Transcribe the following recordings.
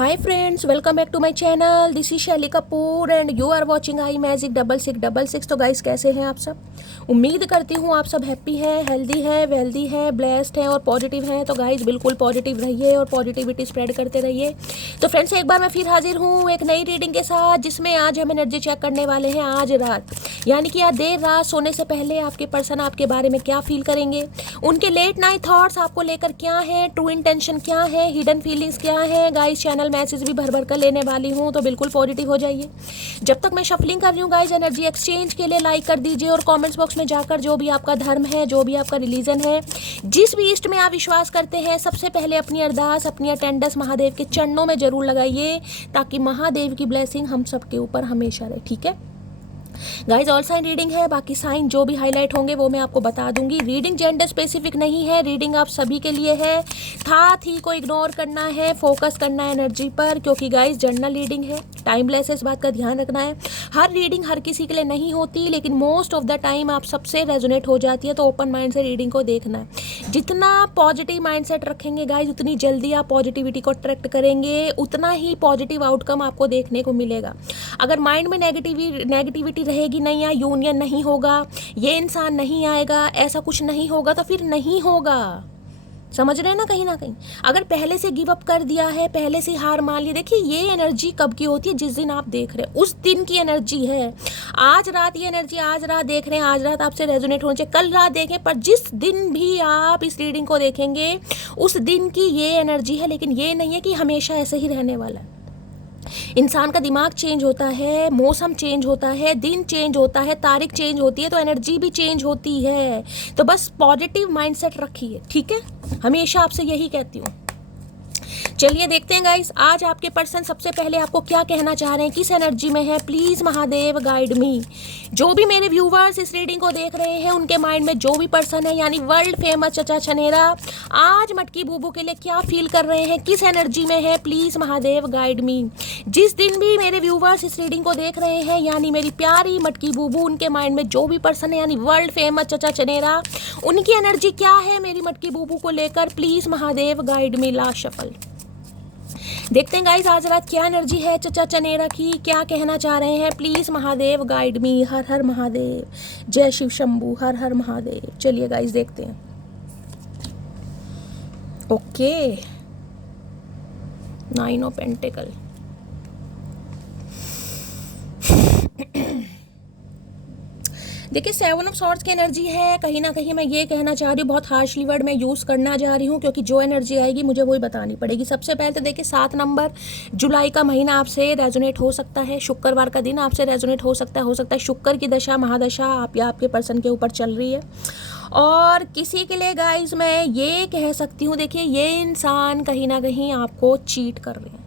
Hi friends, welcome back to my channel. This is शैली Kapoor and you are watching I magic 6666। तो guys कैसे हैं आप सब? उम्मीद करती हूँ आप सब हैप्पी हैं, हेल्दी है, वेल्दी है, ब्लेस्ड हैं और पॉजिटिव हैं। तो गाइस बिल्कुल पॉजिटिव रहिए और पॉजिटिविटी स्प्रेड करते रहिए। तो फ्रेंड्स एक बार मैं फिर हाजिर हूँ एक नई रीडिंग के साथ, जिसमें आज हम एनर्जी चेक करने वाले हैं आज रात, यानी कि आज देर रात सोने से पहले आपके पर्सन आपके बारे में क्या फील करेंगे, उनके लेट नाइट थॉट्स आपको लेकर क्या है, ट्रू इंटेंशन क्या है, हिडन फीलिंग्स क्या है। गाइस चैनल मैसेज भी भर भर कर लेने वाली हूँ, तो बिल्कुल पॉजिटिव हो जाइए। जब तक मैं शफलिंग कर रही हूँ गाइस, एनर्जी एक्सचेंज के लिए लाइक कर दीजिए और कमेंट्स बॉक्स में जाकर जो भी आपका धर्म है, जो भी आपका रिलीजन है, जिस भी इष्ट में आप विश्वास करते हैं, सबसे पहले अपनी अरदास, अपनी अटेंडेंस महादेव के चरणों में जरूर लगाइए, ताकि महादेव की ब्लेसिंग हम सबके ऊपर हमेशा रहे। ठीक है गाइज, ऑल साइन रीडिंग है, बाकी साइन जो भी हाईलाइट होंगे वो मैं आपको बता दूंगी। रीडिंग जेंडर स्पेसिफिक नहीं है, रीडिंग आप सभी के लिए है। साथ ही को इग्नोर करना है, फोकस करना है एनर्जी पर, क्योंकि गाइज जनरल रीडिंग है, टाइमलेस है, इस बात का ध्यान रखना है। हर रीडिंग हर किसी के लिए नहीं होती, लेकिन मोस्ट ऑफ द टाइम आप सबसे रेजोनेट हो जाती है। तो ओपन माइंड से रीडिंग को देखना है। जितना पॉजिटिव माइंडसेट रखेंगे गाइज, उतनी जल्दी आप पॉजिटिविटी को अट्रैक्ट करेंगे, उतना ही पॉजिटिव आउटकम आपको देखने को मिलेगा। अगर माइंड में नेगेटिविटी रहेगी, नहीं या यूनियन नहीं होगा, ये इंसान नहीं आएगा, ऐसा कुछ नहीं होगा, तो फिर नहीं होगा। समझ रहे हैं ना? कहीं ना कहीं अगर पहले से गिव अप कर दिया है, पहले से हार मान ली, देखिए ये एनर्जी कब की होती है? जिस दिन आप देख रहे हैं उस दिन की एनर्जी है। आज रात ये एनर्जी, आज रात देख रहे हैं, आज रात आपसे रेजोनेट होना चाहिए, कल रात देखें, पर जिस दिन भी आप इस रीडिंग को देखेंगे उस दिन की ये एनर्जी है। लेकिन ये नहीं है कि हमेशा ऐसे ही रहने वाला है। इंसान का दिमाग चेंज होता है, मौसम चेंज होता है, दिन चेंज होता है, तारीख चेंज होती है, तो एनर्जी भी चेंज होती है। तो बस पॉजिटिव माइंडसेट रखिए, ठीक है? हमेशा आपसे यही कहती हूँ। चलिए देखते हैं गाइस, आज आपके पर्सन सबसे पहले आपको क्या कहना चाह रहे हैं, किस एनर्जी में है। प्लीज महादेव गाइड मी। जो भी मेरे व्यूवर्स इस रीडिंग को देख रहे हैं, उनके माइंड में जो भी पर्सन है, यानी वर्ल्ड फेमस चचा छनेरा, आज मटकी बूबू के लिए क्या फील कर रहे हैं, किस एनर्जी में है, प्लीज महादेव गाइड मी। जिस दिन भी मेरे व्यूवर्स इस रीडिंग को देख रहे हैं, यानी मेरी प्यारी मटकी बूबू, उनके माइंड में जो भी पर्सन है, यानी वर्ल्ड फेमस चचा छनेरा, उनकी एनर्जी क्या है मेरी मटकी बूबू को लेकर, please Mahadev guide me. Last shuffle देखते हैं गाइस, आज रात क्या एनर्जी है चचा चनेरा की, क्या कहना चाह रहे हैं, प्लीज महादेव गाइड मी। हर हर महादेव, जय शिव शंभू, हर हर महादेव। चलिए गाइस देखते हैं। Okay, 9 of pentacle. देखिए 7 ऑफ सॉर्ड्स की एनर्जी है। कहीं ना कहीं मैं ये कहना चाह रही हूँ, बहुत हार्शली वर्ड मैं यूज़ करना जा रही हूँ, क्योंकि जो एनर्जी आएगी मुझे वही बतानी पड़ेगी। सबसे पहले तो देखिए 7 नंबर जुलाई का महीना आपसे रेजोनेट हो सकता है, शुक्रवार का दिन आपसे रेजोनेट हो सकता है शुक्र की दशा महादशा आप या आपके पर्सन के ऊपर चल रही है। और किसी के लिए गाइज मैं ये कह सकती हूँ, देखिए ये इंसान कहीं ना कहीं आपको चीट कर रहे हैं,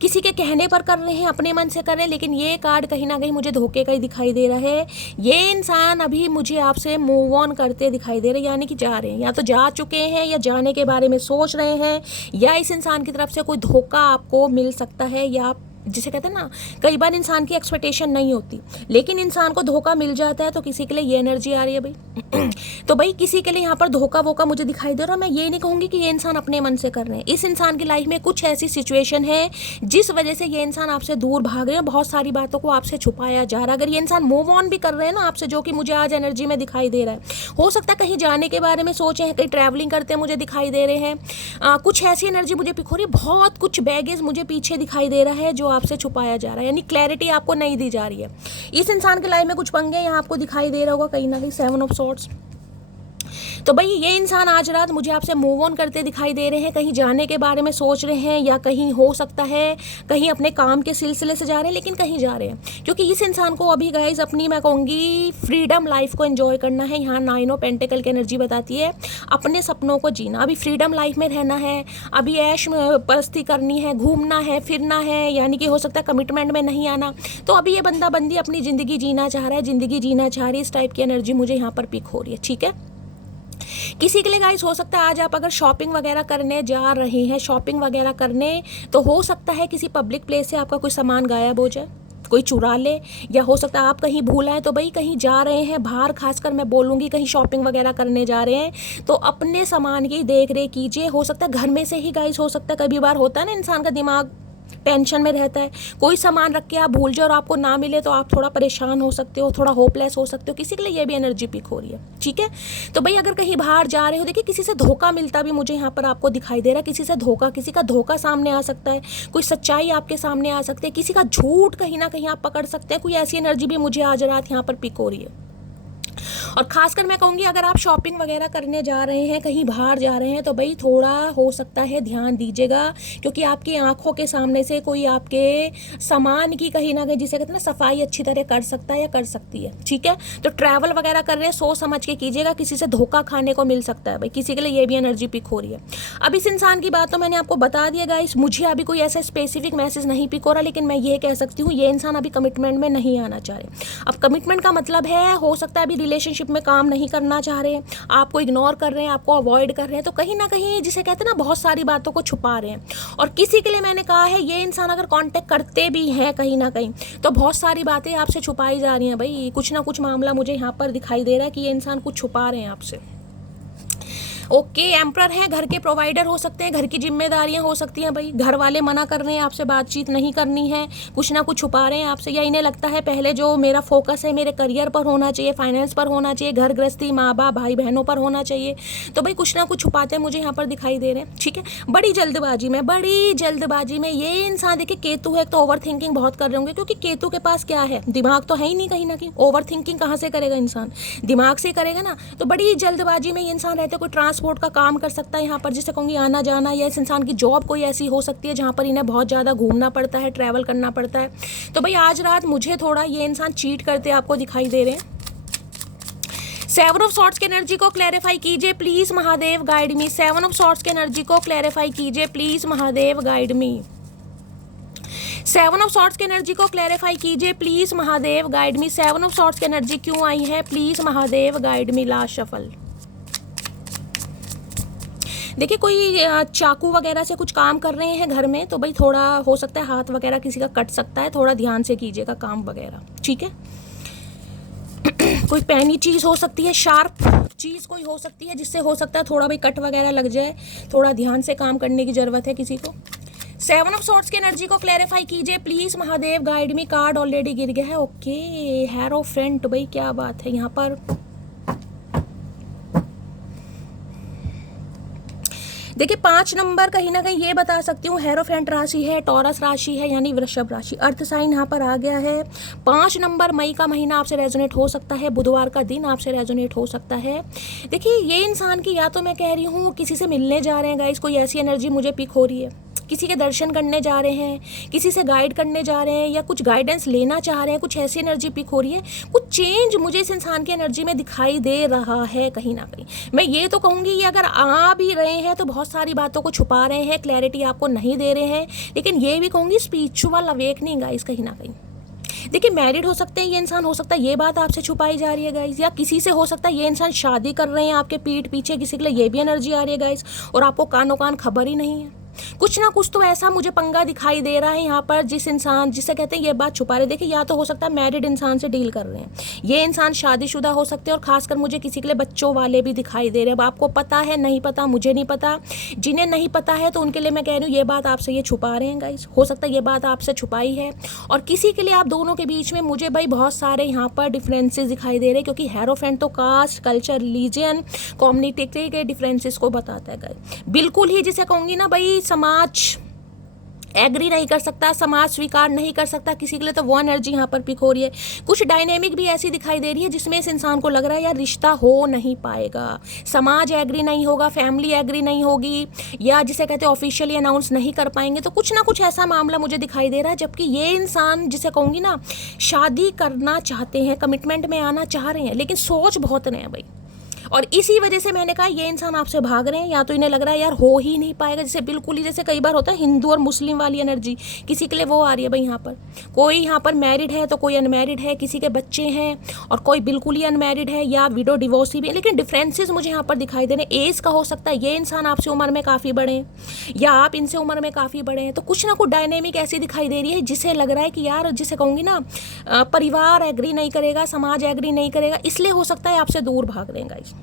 किसी के कहने पर कर रहे हैं, अपने मन से कर रहे हैं, लेकिन ये कार्ड कहीं ना कहीं मुझे धोखे का ही दिखाई दे रहा है। ये इंसान अभी मुझे आपसे मूव ऑन करते दिखाई दे रहे हैं, यानी कि जा रहे हैं, या तो जा चुके हैं या जाने के बारे में सोच रहे हैं, या इस इंसान की तरफ से कोई धोखा आपको मिल सकता है, या जिसे कहते हैं ना, कई बार इंसान की एक्सपेक्टेशन नहीं होती लेकिन इंसान को धोखा मिल जाता है। तो किसी के लिए ये एनर्जी आ रही है भाई। तो भाई किसी के लिए यहाँ पर धोखा वोका मुझे दिखाई दे रहा है। मैं ये नहीं कहूँगी कि ये इंसान अपने मन से कर रहे हैं। इस इंसान की लाइफ में कुछ ऐसी सिचुएशन है जिस वजह से ये इंसान आपसे दूर भाग रहे हैं, बहुत सारी बातों को आपसे छुपाया जा रहा है। अगर ये इंसान मूव ऑन भी कर रहे हैं ना आपसे, जो कि मुझे आज एनर्जी में दिखाई दे रहा है, हो सकता है कहीं जाने के बारे में सोचे हैं, कहीं ट्रैवलिंग करते मुझे दिखाई दे रहे हैं, कुछ ऐसी एनर्जी मुझे पिक हो रही है, बहुत कुछ बैगेज मुझे पीछे दिखाई दे रहा है जो आपसे छुपाया जा रहा है, यानी क्लैरिटी आपको नहीं दी जा रही है। इस इंसान के लाइफ में कुछ पंगे यहाँ आपको दिखाई दे रहा होगा कहीं ना कहीं 7 ऑफ सॉर्ड्स। तो भाई ये इंसान आज रात मुझे आपसे मूव ऑन करते दिखाई दे रहे हैं, कहीं जाने के बारे में सोच रहे हैं, या कहीं हो सकता है कहीं अपने काम के सिलसिले से जा रहे हैं, लेकिन कहीं जा रहे हैं, क्योंकि इस इंसान को अभी गाइज अपनी मैं कहूँगी फ्रीडम लाइफ को एंजॉय करना है। यहाँ 9 ऑफ पेंटिकल की एनर्जी बताती है अपने सपनों को जीना, अभी फ्रीडम लाइफ में रहना है, अभी ऐश परस्ती करनी है, घूमना है, फिरना है, यानी कि हो सकता है कमिटमेंट में नहीं आना। तो अभी ये बंदा बंदी अपनी ज़िंदगी जीना चाह रहा है, ज़िंदगी जीना चाह रही है, इस टाइप की एनर्जी मुझे यहाँ पर पिक हो रही है। ठीक है, किसी के लिए गाइस हो सकता है आज आप अगर शॉपिंग वगैरह करने जा रहे हैं, शॉपिंग वगैरह करने, तो हो सकता है किसी पब्लिक प्लेस से आपका कोई सामान गायब हो जाए, कोई चुरा ले, या हो सकता है आप कहीं भूल आए, तो भाई कहीं जा रहे हैं बाहर, खासकर मैं बोलूँगी कहीं शॉपिंग वगैरह करने जा रहे हैं तो अपने सामान की देख रेख कीजिए। हो सकता है घर में से ही गाइस, हो सकता है कभी बार होता है ना इंसान का दिमाग टेंशन में रहता है, कोई सामान रख के आप भूल जाओ और आपको ना मिले तो आप थोड़ा परेशान हो सकते हो, थोड़ा होपलेस हो सकते हो, किसी के लिए ये भी एनर्जी पिक हो रही है। ठीक है, तो भाई अगर कहीं बाहर जा रहे हो, देखिए किसी से धोखा मिलता भी मुझे यहाँ पर आपको दिखाई दे रहा है, किसी से धोखा, किसी का धोखा सामने आ सकता है, कोई सच्चाई आपके सामने आ सकती है, किसी का झूठ कहीं ना कहीं आप पकड़ सकते हैं, कोई ऐसी एनर्जी भी मुझे आज रात यहाँ पर पिक हो रही है। और खासकर मैं कहूँगी अगर आप शॉपिंग वगैरह करने जा रहे हैं, कहीं बाहर जा रहे हैं, तो भाई थोड़ा हो सकता है ध्यान दीजिएगा, क्योंकि आपकी आंखों के सामने से कोई आपके सामान की कहीं ना कहीं, जिसे कहते हैं ना, सफाई अच्छी तरह कर सकता है या कर सकती है। ठीक है, तो ट्रैवल वगैरह कर रहे हैं सोच समझ के कीजिएगा, किसी से धोखा खाने को मिल सकता है भाई, किसी के लिए ये भी एनर्जी पिक हो रही है। अब इस इंसान की बात तो मैंने आपको बता दिया गाइस, मुझे अभी कोई ऐसा स्पेसिफिक मैसेज नहीं पिक हो रहा, लेकिन मैं ये कह सकती हूँ ये इंसान अभी कमिटमेंट में नहीं आना चाह रहे। अब कमिटमेंट का मतलब है, हो सकता है अभी रिलेशनशिप में काम नहीं करना चाह रहे हैं, आपको इग्नोर कर रहे हैं, आपको अवॉइड कर रहे हैं, तो कहीं ना कहीं जिसे कहते हैं ना, बहुत सारी बातों को छुपा रहे हैं। और किसी के लिए मैंने कहा है ये इंसान अगर कांटेक्ट करते भी हैं कहीं ना कहीं, तो बहुत सारी बातें आपसे छुपाई जा रही हैं भाई, कुछ ना कुछ मामला मुझे यहाँ पर दिखाई दे रहा है कि ये इंसान कुछ छुपा रहे हैं आपसे। ओके, एम्प्रर है, घर के प्रोवाइडर हो सकते हैं, घर की जिम्मेदारियां हो सकती हैं भाई, घर वाले मना कर रहे हैं, आपसे बातचीत नहीं करनी है, कुछ ना कुछ छुपा रहे हैं आपसे, या इन्हें लगता है पहले जो मेरा फोकस है मेरे करियर पर होना चाहिए, फाइनेंस पर होना चाहिए, घर गृहस्थी, माँ बाप, भाई बहनों पर होना चाहिए, तो भाई कुछ ना कुछ छुपाते हैं मुझे यहाँ पर दिखाई दे रहे हैं। ठीक है, बड़ी जल्दबाजी में ये इंसान, देखिए केतु है, तो ओवर थिंकिंग बहुत कर रहे होंगे, क्योंकि केतु के पास क्या है, दिमाग तो है ही नहीं, कहीं ना कहीं ओवर थिंकिंग कहाँ से करेगा इंसान, दिमाग से करेगा ना। तो बड़ी जल्दबाजी में ये इंसान रहते, कोई ट्रांसपोर्ट का काम कर सकता है यहाँ पर, जिसे कहूँगी आना जाना, या इस इंसान की जॉब कोई ऐसी हो सकती है जहाँ पर इन्हें बहुत ज़्यादा घूमना पड़ता है, ट्रैवल करना पड़ता है। तो भाई आज रात मुझे थोड़ा ये इंसान चीट करते आपको दिखाई दे रहे हैं। सेवन ऑफ सॉर्ड्स की एनर्जी को क्लैरिफाई कीजिए please Mahadev, guide me. Seven of swords की एनर्जी को क्लैरिफाई कीजिए please Mahadev, guide me. Seven of swords की एनर्जी को क्लैरिफाई कीजिए please Mahadev, guide me. Seven of swords की एनर्जी क्यों आई है, please Mahadev, guide me. Last shuffle. देखिए कोई चाकू वगैरह से कुछ काम कर रहे हैं घर में, तो भाई थोड़ा हो सकता है हाथ वगैरह किसी का कट सकता है, थोड़ा ध्यान से कीजिएगा काम वगैरह। ठीक है, कोई पैनी चीज़ हो सकती है, शार्प चीज़ कोई हो सकती है, जिससे हो सकता है थोड़ा भाई कट वगैरह लग जाए, थोड़ा ध्यान से काम करने की ज़रूरत है किसी को। सेवन ऑफ सॉर्ड्स की एनर्जी को क्लैरिफाई कीजिए please Mahadev, guide me. Card already गिर गया है। ओके, हेरोफेंट, भाई क्या बात है यहाँ पर। देखिए 5 नंबर कहीं ना कहीं ये बता सकती हूँ, हेरोफेंट राशि है, टॉरस राशि है, यानी वृषभ राशि, अर्थ साइन यहाँ पर आ गया है। 5 नंबर मई का महीना आपसे रेजोनेट हो सकता है, बुधवार का दिन आपसे रेजोनेट हो सकता है। देखिए ये इंसान की, या तो मैं कह रही हूँ किसी से मिलने जा रहे हैं गाइस, कोई ऐसी एनर्जी मुझे पिक हो रही है, किसी के दर्शन करने जा रहे हैं, किसी से गाइड करने जा रहे हैं, या कुछ गाइडेंस लेना चाह रहे हैं, कुछ ऐसी एनर्जी पिक हो रही है। कुछ चेंज मुझे इस इंसान की एनर्जी में दिखाई दे रहा है कहीं ना कहीं। मैं ये तो कहूँगी ये अगर आ भी रहे हैं तो बहुत सारी बातों को छुपा रहे हैं, क्लैरिटी आपको नहीं दे रहे हैं, लेकिन ये भी कहूँगी स्पिरिचुअल अवेकनिंग गाइस कहीं ना कहीं। देखिए मैरिड हो सकते हैं ये इंसान, हो सकता है ये बात आपसे छुपाई जा रही है गाइस, या किसी से हो सकता है ये इंसान शादी कर रहे हैं आपके पीठ पीछे, किसी के लिए ये भी एनर्जी आ रही है गाइस, और आपको कानो कान खबर ही नहीं है। कुछ ना कुछ तो ऐसा मुझे पंगा दिखाई दे रहा है यहाँ पर, जिस इंसान, जिसे कहते हैं ये बात छुपा रहे। देखिए या तो हो सकता है मैरिड इंसान से डील कर रहे हैं, ये इंसान शादीशुदा हो सकते हैं, और खासकर मुझे किसी के लिए बच्चों वाले भी दिखाई दे रहे हैं। अब आपको पता है नहीं पता, मुझे नहीं पता, जिन्हें नहीं पता है तो उनके लिए मैं कह रही हूँ ये बात आपसे ये छुपा रहे हैं गाइस, हो सकता है ये बात आपसे छुपाई है। और किसी के लिए आप दोनों के बीच में मुझे भाई बहुत सारे यहाँ पर डिफरेंसेस दिखाई दे रहे हैं, क्योंकि हेरोफेंट तो कास्ट, कल्चर, रिलीजन, कम्युनिटी के डिफरेंसेस को बताता है गाइस। बिल्कुल ही जिसे कहूँगी ना भाई, समाज एग्री नहीं कर सकता, समाज स्वीकार नहीं कर सकता किसी के लिए, तो वो एनर्जी यहाँ पर पिक हो रही है। कुछ डायनेमिक भी ऐसी दिखाई दे रही है जिसमें इस इंसान को लग रहा है यार रिश्ता हो नहीं पाएगा, समाज एग्री नहीं होगा, फैमिली एग्री नहीं होगी, या जिसे कहते हैं ऑफिशियली अनाउंस नहीं कर पाएंगे, तो कुछ ना कुछ ऐसा मामला मुझे दिखाई दे रहा है। जबकि ये इंसान जिसे कहूँगी ना, शादी करना चाहते हैं, कमिटमेंट में आना चाह रहे हैं, लेकिन सोच बहुत नया भाई, और इसी वजह से मैंने कहा ये इंसान आपसे भाग रहे हैं, या तो इन्हें लग रहा है यार हो ही नहीं पाएगा, जैसे बिल्कुल ही जैसे कई बार होता है हिंदू और मुस्लिम वाली एनर्जी, किसी के लिए वो आ रही है भाई। यहाँ पर कोई यहाँ पर मैरिड है तो कोई अनमैरिड है, किसी के बच्चे हैं और कोई बिल्कुल ही अनमैरिड है या विडो डिवोर्सी भी है, लेकिन डिफरेंसेस मुझे यहाँ पर दिखाई दे रहे हैं। एज का हो सकता है, ये इंसान आपसे उम्र में काफ़ी बड़े हैं या आप इनसे उम्र में काफ़ी बड़े हैं, तो कुछ ना कुछ डायनेमिक ऐसी दिखाई दे रही है जिसे लग रहा है कि यार, जिसे कहूँगी ना, परिवार एग्री नहीं करेगा, समाज एग्री नहीं करेगा, इसलिए हो सकता है आपसे दूर भाग रहे हैं गाइस।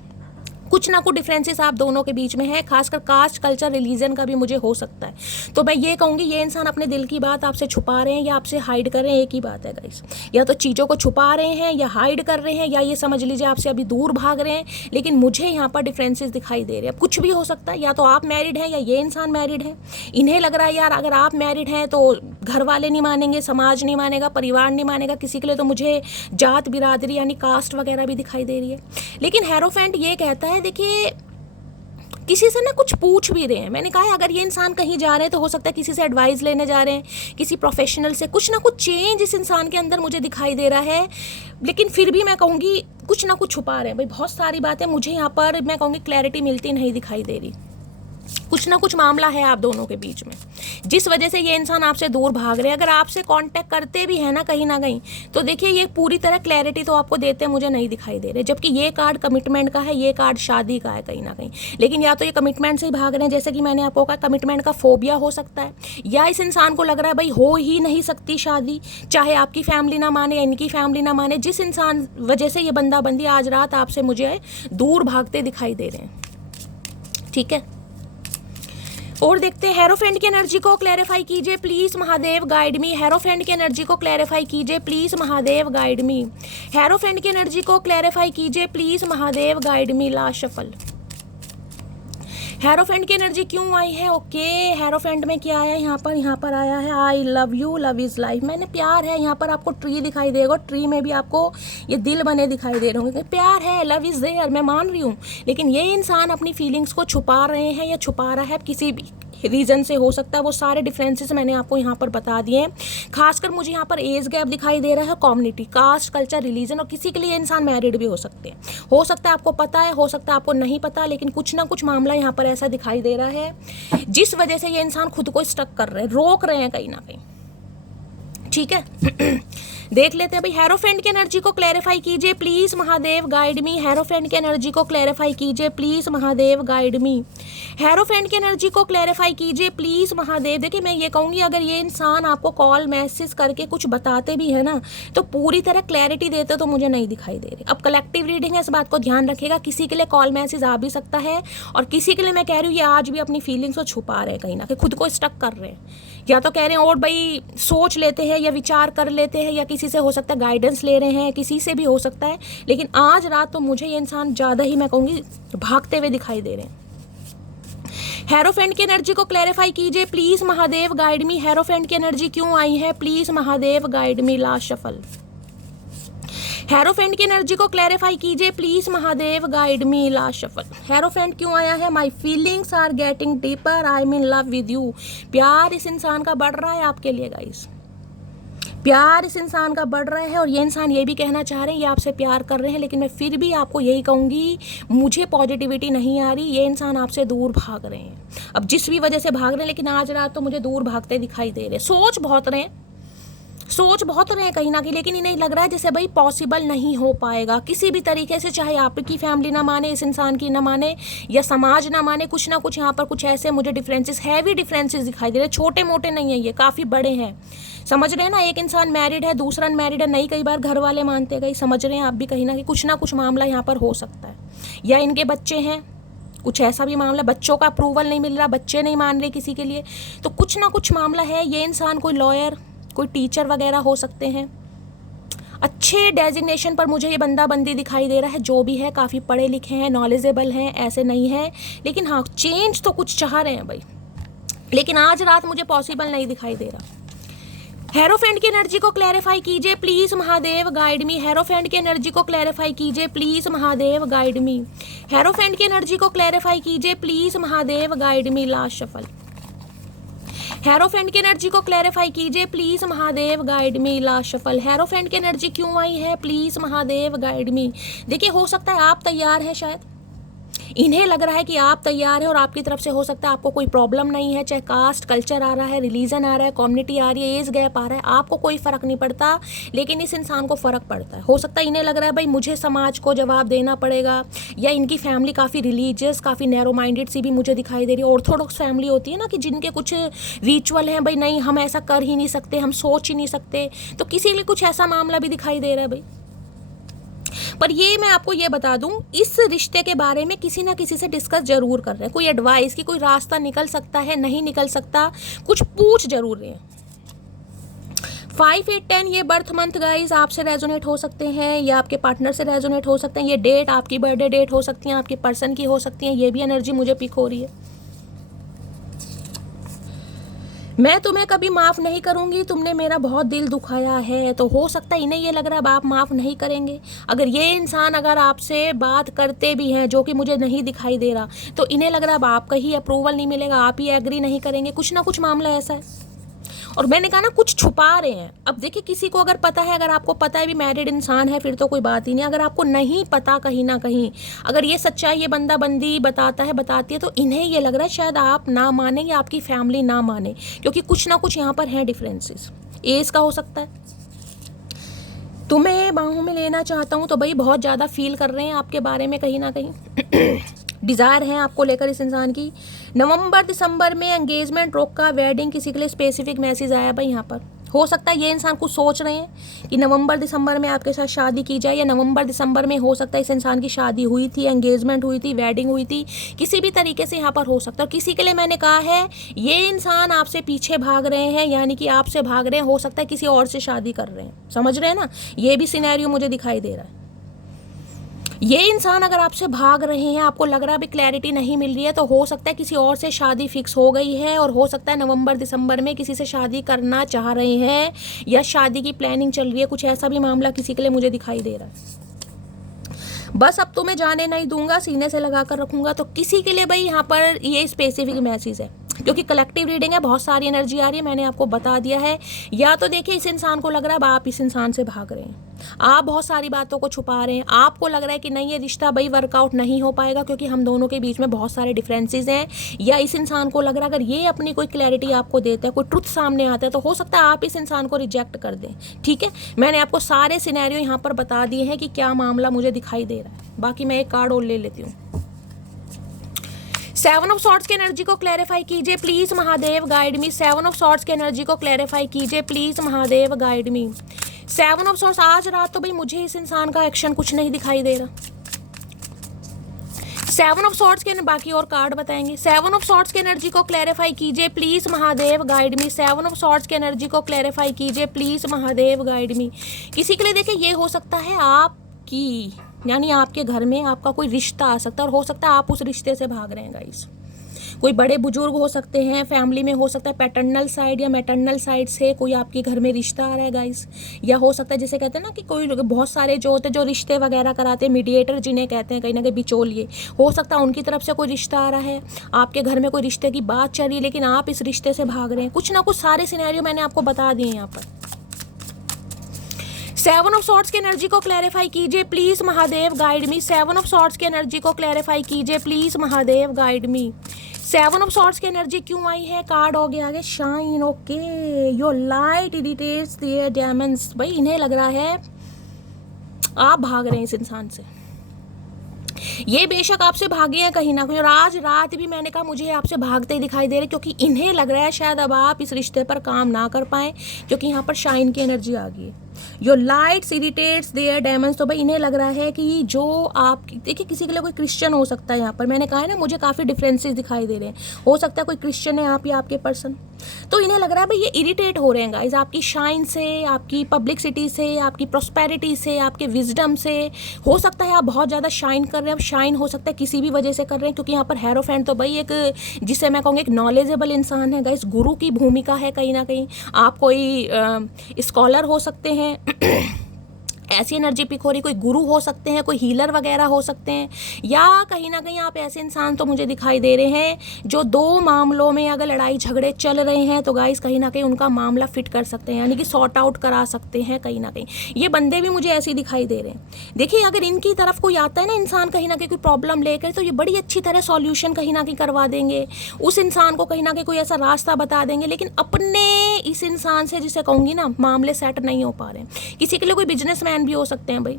कुछ ना कुछ डिफरेंसेस आप दोनों के बीच में है, खासकर कास्ट, कल्चर, रिलीजन का भी मुझे हो सकता है। तो मैं ये कहूँगी ये इंसान अपने दिल की बात आपसे छुपा रहे हैं या आपसे हाइड कर रहे हैं, एक ही बात है गाइस। या तो चीज़ों को छुपा रहे हैं या हाइड कर रहे हैं, या ये समझ लीजिए आपसे अभी दूर भाग रहे हैं, लेकिन मुझे यहाँ पर डिफरेंसेस दिखाई दे रहे हैं। अब कुछ भी हो सकता है, या तो आप मैरिड हैं या ये इंसान मैरिड है। इन्हें लग रहा है यार अगर आप मैरिड हैं तो घर वाले नहीं मानेंगे, समाज नहीं मानेगा, परिवार नहीं मानेगा, किसी के लिए तो मुझे जात बिरादरी यानी कास्ट वगैरह भी दिखाई दे रही है। लेकिन हेरोफेंट ये कहता है, देखिए किसी से ना कुछ पूछ भी रहे हैं। मैंने कहा है अगर ये इंसान कहीं जा रहे हैं तो हो सकता है किसी से एडवाइस लेने जा रहे हैं, किसी प्रोफेशनल से। कुछ ना कुछ चेंज इस इंसान के अंदर मुझे दिखाई दे रहा है, लेकिन फिर भी मैं कहूँगी कुछ ना कुछ छुपा रहे हैं भाई। बहुत सारी बातें मुझे यहाँ पर मैं कहूँगी क्लैरिटी मिलती नहीं दिखाई दे रही। कुछ ना कुछ मामला है आप दोनों के बीच में, जिस वजह से ये इंसान आपसे दूर भाग रहे हैं। अगर आपसे कांटेक्ट करते भी है ना कहीं ना कहीं, तो देखिए ये पूरी तरह क्लैरिटी तो आपको देते मुझे नहीं दिखाई दे रहे, जबकि ये कार्ड कमिटमेंट का है, ये कार्ड शादी का है कहीं ना कहीं। लेकिन या तो ये कमिटमेंट से ही भाग रहे हैं, जैसे कि मैंने आपको कहा कमिटमेंट का फोबिया हो सकता है, या इस इंसान को लग रहा है भाई हो ही नहीं सकती शादी, चाहे आपकी फैमिली ना माने या इनकी फैमिली ना माने। जिस इंसान वजह से ये बंदा बंदी आज रात आपसे मुझे दूर भागते दिखाई दे रहे हैं। ठीक है, और देखते हैं हेरोफेंट की एनर्जी को क्लैरिफाई कीजिए please Mahadev guide me. Hierophant की एनर्जी को क्लैरिफाई कीजिए please Mahadev guide me. Hierophant की एनर्जी को क्लैरिफाई कीजिए please Mahadev guide me. Last shuffle. Hierophant की एनर्जी क्यों आई है? ओके, हेरोफेंट में क्या आया है यहाँ पर आया है I love you, love is life. मैंने प्यार है, यहाँ पर आपको ट्री दिखाई देगा, ट्री में भी आपको ये दिल बने दिखाई दे रहे होंगे। प्यार है, लव इज देयर, मैं मान रही हूँ, लेकिन ये इंसान अपनी फीलिंग्स को छुपा रहे हैं या छुपा रहा है किसी भी रीज़न से हो सकता है। वो सारे डिफरेंसेस मैंने आपको यहाँ पर बता दिए हैं। खासकर मुझे यहाँ पर एज गैप दिखाई दे रहा है, कम्युनिटी, कास्ट, कल्चर, रिलीजन, और किसी के लिए इंसान मैरिड भी हो सकते हैं। हो सकता है आपको पता है, हो सकता है आपको नहीं पता, लेकिन कुछ ना कुछ मामला यहाँ पर ऐसा दिखाई दे रहा है जिस वजह से ये इंसान खुद को स्टक कर रहे हैं, रोक रहे हैं कहीं ना कहीं। ठीक है, देख लेते हैं भाई। हेरोफेंट की एनर्जी को क्लैरिफाई कीजिए please Mahadev guide me. Hierophant की एनर्जी को क्लैरिफाई कीजिए please Mahadev guide me. Hierophant की एनर्जी को क्लैरिफाई कीजिए प्लीज महादेव। देखिए मैं ये कहूँगी अगर ये इंसान आपको कॉल मैसेज करके कुछ बताते भी है ना, तो पूरी तरह क्लैरिटी देते तो मुझे नहीं दिखाई दे रही। अब कलेक्टिव रीडिंग है, इस बात को ध्यान रखिएगा। किसी के लिए कॉल मैसेज आ भी सकता है, और किसी के लिए मैं कह रही हूँ ये आज भी अपनी फीलिंग्स को छुपा रहे हैं कहीं ना कहीं, खुद को स्टक कर रहे हैं, या तो कह रहे हैं और भाई सोच लेते हैं या विचार कर लेते हैं, या किसी से हो सकता है गाइडेंस ले रहे हैं, किसी से भी हो सकता है। लेकिन आज रात तो मुझे ये इंसान ज़्यादा ही मैं कहूँगी भागते हुए दिखाई दे रहे हैं। हेरोफेंट की एनर्जी को क्लैरिफाई कीजिए please Mahadev guide me. Hierophant की एनर्जी क्यों आई है please Mahadev guide me. Last shuffle. Hierophant की एनर्जी को क्लैरिफाई कीजिए please Mahadev guide me. Last shuffle. Hierophant क्यों आया है? My feelings are getting deeper, I am in love with you. प्यार इस इंसान का बढ़ रहा है आपके लिए गाइस, प्यार इस इंसान का बढ़ रहा है, और ये इंसान ये भी कहना चाह रहे हैं ये आपसे प्यार कर रहे हैं, लेकिन मैं फिर भी आपको यही कहूँगी मुझे पॉजिटिविटी नहीं आ रही। ये इंसान आपसे दूर भाग रहे हैं, अब जिस भी वजह से भाग रहे हैं, लेकिन आज रात तो मुझे दूर भागते दिखाई दे रहे हैं। सोच बहुत रहे हैं कहीं ना कहीं, लेकिन इन्हें लग रहा है जैसे भाई पॉसिबल नहीं हो पाएगा किसी भी तरीके से, चाहे आपकी फैमिली ना माने, इस इंसान की ना माने, या समाज ना माने। कुछ ना कुछ यहाँ पर कुछ ऐसे मुझे डिफरेंसेस, हैवी डिफरेंसेस दिखाई दे रहे हैं। छोटे मोटे नहीं है, ये काफ़ी बड़े हैं। समझ रहे हैं ना, एक इंसान मैरिड है, दूसरा अनमैरिड है, नहीं कई बार घर वाले मानते गए। समझ रहे हैं आप भी कहीं ना कुछ मामला यहाँ पर हो सकता है, या इनके बच्चे हैं, कुछ ऐसा भी मामला, बच्चों का अप्रूवल नहीं मिल रहा, बच्चे नहीं मान रहे किसी के लिए, तो कुछ ना कुछ मामला है। ये इंसान कोई लॉयर, कोई टीचर वगैरह हो सकते हैं, अच्छे डेजिग्नेशन पर मुझे ये बंदा बंदी दिखाई दे रहा है। जो भी है काफ़ी पढ़े लिखे हैं, नॉलेजेबल हैं, ऐसे नहीं है, लेकिन हाँ चेंज तो कुछ चाह रहे हैं भाई, लेकिन आज रात मुझे पॉसिबल नहीं दिखाई दे रहा। हेरोफेंट की एनर्जी को क्लैरिफाई कीजिए please Mahadev guide me. Hierophant की एनर्जी को क्लैरिफाई कीजिए please Mahadev guide me. Hierophant की एनर्जी को क्लैरिफाई कीजिए please Mahadev guide me. Last shuffle. Hierophant की एनर्जी को क्लैरिफाई कीजिए please Mahadev guide me. Last shuffle. Hierophant की एनर्जी क्यों आई है प्लीज महादेव गाइड मी। देखिए हो सकता है आप तैयार हैं शायद, इन्हें लग रहा है कि आप तैयार हैं और आपकी तरफ से हो सकता है आपको कोई प्रॉब्लम नहीं है, चाहे कास्ट कल्चर आ रहा है, रिलीजन आ रहा है, कम्युनिटी आ रही है, एज गैप आ रहा है, आपको कोई फ़र्क नहीं पड़ता, लेकिन इस इंसान को फ़र्क पड़ता है। हो सकता है इन्हें लग रहा है भाई मुझे समाज को जवाब देना पड़ेगा, या इनकी फैमिली काफ़ी रिलीजियस, काफ़ी नैरो माइंडेड सी भी मुझे दिखाई दे रही है। ऑर्थोडॉक्स फैमिली होती है ना कि जिनके कुछ रिचुअल हैं, भाई नहीं हम ऐसा कर ही नहीं सकते, हम सोच ही नहीं सकते, तो किसी लिए कुछ ऐसा मामला भी दिखाई दे रहा है भाई। पर ये मैं आपको ये बता दूं, इस रिश्ते के बारे में किसी ना किसी से डिस्कस जरूर कर रहे हैं, कोई एडवाइस की कोई रास्ता निकल सकता है, नहीं निकल सकता, कुछ पूछ जरूर रहे हैं। 5, 8, 10 ये बर्थ मंथ गाइज आपसे रेजोनेट हो सकते हैं या आपके पार्टनर से रेजोनेट हो सकते हैं। ये डेट आपकी बर्थडे डेट हो सकती है, आपके पर्सन की हो सकती है, ये भी एनर्जी मुझे पिक हो रही है। मैं तुम्हें कभी माफ़ नहीं करूंगी, तुमने मेरा बहुत दिल दुखाया है। तो हो सकता है इन्हें ये लग रहा है अब आप माफ़ नहीं करेंगे। अगर ये इंसान अगर आपसे बात करते भी हैं, जो कि मुझे नहीं दिखाई दे रहा, तो इन्हें लग रहा है अब आपका ही अप्रूवल नहीं मिलेगा, आप ही एग्री नहीं करेंगे, कुछ ना कुछ मामला ऐसा है। और मैंने कहा ना कुछ छुपा रहे हैं। अब देखिए किसी को अगर पता है, अगर आपको पता है भी मैरिड इंसान है, फिर तो कोई बात ही नहीं। अगर आपको नहीं पता कहीं ना कहीं, अगर ये सच्चाई ये बंदा बंदी बताता है बताती है, तो इन्हें ये लग रहा है शायद आप ना माने या आपकी फैमिली ना माने, क्योंकि कुछ ना कुछ यहाँ पर हैं डिफरेंसेस। एज का हो सकता है, तुम्हें बाहों में लेना चाहता हूँ, तो भाई बहुत ज़्यादा फील कर रहे हैं आपके बारे में कहीं ना कहीं। डिज़ायर है आपको लेकर इस इंसान की। नवंबर दिसंबर में एंगेजमेंट रोका, वेडिंग, किसी के लिए स्पेसिफिक मैसेज आया भाई यहाँ पर। हो सकता है ये इंसान कुछ सोच रहे हैं कि नवंबर दिसंबर में आपके साथ शादी की जाए, या नवंबर दिसंबर में हो सकता है इस इंसान की शादी हुई थी, एंगेजमेंट हुई थी, वेडिंग हुई थी, किसी भी तरीके से यहाँ पर हो सकता है। किसी के लिए मैंने कहा है ये इंसान आपसे पीछे भाग रहे हैं, यानी कि आपसे भाग रहे हैं, हो सकता है किसी और से शादी कर रहे हैं, समझ रहे हैं ना, ये भी सिनेरियो मुझे दिखाई दे रहा है। ये इंसान अगर आपसे भाग रहे हैं, आपको लग रहा है अभी क्लैरिटी नहीं मिल रही है, तो हो सकता है किसी और से शादी फिक्स हो गई है, और हो सकता है नवंबर दिसंबर में किसी से शादी करना चाह रहे हैं, या शादी की प्लानिंग चल रही है, कुछ ऐसा भी मामला किसी के लिए मुझे दिखाई दे रहा है। बस अब तुम्हें जाने नहीं दूंगा, सीने से लगा कर रखूंगा। तो किसी के लिए भाई यहाँ पर ये स्पेसिफिक मैसेज है, क्योंकि कलेक्टिव रीडिंग है, बहुत सारी एनर्जी आ रही है, मैंने आपको बता दिया है। या तो देखिए इस इंसान को लग रहा है अब आप इस इंसान से भाग रहे हैं, आप बहुत सारी बातों को छुपा रहे हैं, आपको लग रहा है कि नहीं ये रिश्ता भाई वर्कआउट नहीं हो पाएगा, क्योंकि हम दोनों के बीच में बहुत सारे डिफरेंसेस हैं। या इस इंसान को लग रहा है अगर ये अपनी कोई क्लैरिटी आपको देता है, कोई ट्रुथ सामने आता है, तो हो सकता है आप इस इंसान को रिजेक्ट कर दें। ठीक है, मैंने आपको सारे सिनेरियो यहाँ पर बता दिए हैं कि क्या मामला मुझे दिखाई दे रहा है। बाकी मैं एक कार्ड और ले लेती हूँ। 7 ऑफ सॉर्ड्स की एनर्जी को क्लैरिफाई कीजिए please Mahadev, guide me. 7 of swords की एनर्जी को क्लैरिफाई कीजिए please Mahadev, guide me. 7 of swords, आज रात तो भाई मुझे इस इंसान का एक्शन कुछ नहीं दिखाई दे रहा। 7 ऑफ सॉर्ड्स के बाकी और कार्ड बताएंगे। 7 ऑफ सॉर्ड्स की एनर्जी को क्लैरिफाई कीजिए please Mahadev, guide me. 7 of swords की एनर्जी को क्लैरिफाई कीजिए प्लीज महादेव, गाइड मी। किसी के लिए देखिए ये हो सकता है आपकी, यानी आपके घर में आपका कोई रिश्ता आ सकता है, और हो सकता है आप उस रिश्ते से भाग रहे हैं गाइस। कोई बड़े बुजुर्ग हो सकते हैं फैमिली में, हो सकता है पैटर्नल साइड या मैटर्नल साइड से कोई आपके घर में रिश्ता आ रहा है गाइस। या हो सकता है जैसे कहते हैं ना कि कोई बहुत सारे जो होते हैं जो रिश्ते वगैरह कराते हैं, मीडिएटर जिन्हें कहते हैं, कहीं ना कहीं बिचौलिए, हो सकता है उनकी तरफ से कोई रिश्ता आ रहा है, आपके घर में कोई रिश्ते की बात चल रही है, लेकिन आप इस रिश्ते से भाग रहे हैं। कुछ ना कुछ सारे सिनेरियो मैंने आपको बता दिए यहाँ पर। 7 ऑफ सॉर्ड्स की एनर्जी को क्लैरिफाई कीजिए please Mahadev, guide me. 7 of swords की एनर्जी को क्लैरिफाई कीजिए please Mahadev, guide me. 7 of swords की एनर्जी क्यों आई है, कार्ड हो गया आगे shine. Okay, your light irritates their diamonds. भाई इन्हें लग रहा है आप भाग रहे हैं इस इंसान से, ये बेशक आपसे भागे हैं कहीं ना कहीं, और आज रात भी मैंने कहा मुझे आपसे भागते ही दिखाई दे रहे, क्योंकि इन्हें लग रहा है शायद अब आप इस रिश्ते पर काम ना कर पाएं, क्योंकि यहाँ पर शाइन की एनर्जी आ गई है। Your lights irritates their diamonds. तो भाई इन्हें लग रहा है कि जो आप देखिए, किसी के लिए कोई क्रिश्चियन हो सकता है, यहाँ पर मैंने कहा है ना मुझे काफ़ी डिफरेंसेस दिखाई दे रहे हैं, हो सकता है कोई क्रिश्चियन है आप या आपके पर्सन। तो इन्हें लग रहा है भाई ये इरिटेट हो रहे हैं गाइस आपकी शाइन से, आपकी पब्लिसिटी से, आपकी प्रॉस्पेरिटी से, आपके विजडम से। हो सकता है आप बहुत ज़्यादा शाइन कर रहे हैं। अब शाइन हो सकता है किसी भी वजह से कर रहे हैं, क्योंकि यहाँ पर हेरोफेंट तो भाई एक जिसे मैं कहूँगी एक नॉलेजेबल इंसान है गाइस, गुरु की भूमिका है कहीं ना कहीं। आप कोई स्कॉलर हो सकते हैं ऐसी एनर्जी पिक हो रही, कोई गुरु हो सकते हैं, कोई हीलर वगैरह हो सकते हैं, या कहीं ना कहीं आप ऐसे इंसान तो मुझे दिखाई दे रहे हैं जो दो मामलों में अगर लड़ाई झगड़े चल रहे हैं तो गाइस कहीं ना कहीं उनका मामला फिट कर सकते हैं, यानी कि सॉर्ट आउट करा सकते हैं कहीं ना कहीं। ये बंदे भी मुझे ऐसे ही दिखाई दे रहे हैं। देखिए अगर इनकी तरफ कोई आता है ना इंसान कहीं ना कहीं कोई प्रॉब्लम लेकर, तो ये बड़ी अच्छी तरह सॉल्यूशन कहीं ना कहीं करवा देंगे, उस इंसान को कहीं ना कहीं कोई ऐसा रास्ता बता देंगे। लेकिन अपने इस इंसान से, जिसे कहूँगी ना, मामले सेट नहीं हो पा रहे हैं। किसी के लिए कोई बिजनेसमैन भी हो सकते हैं भाई,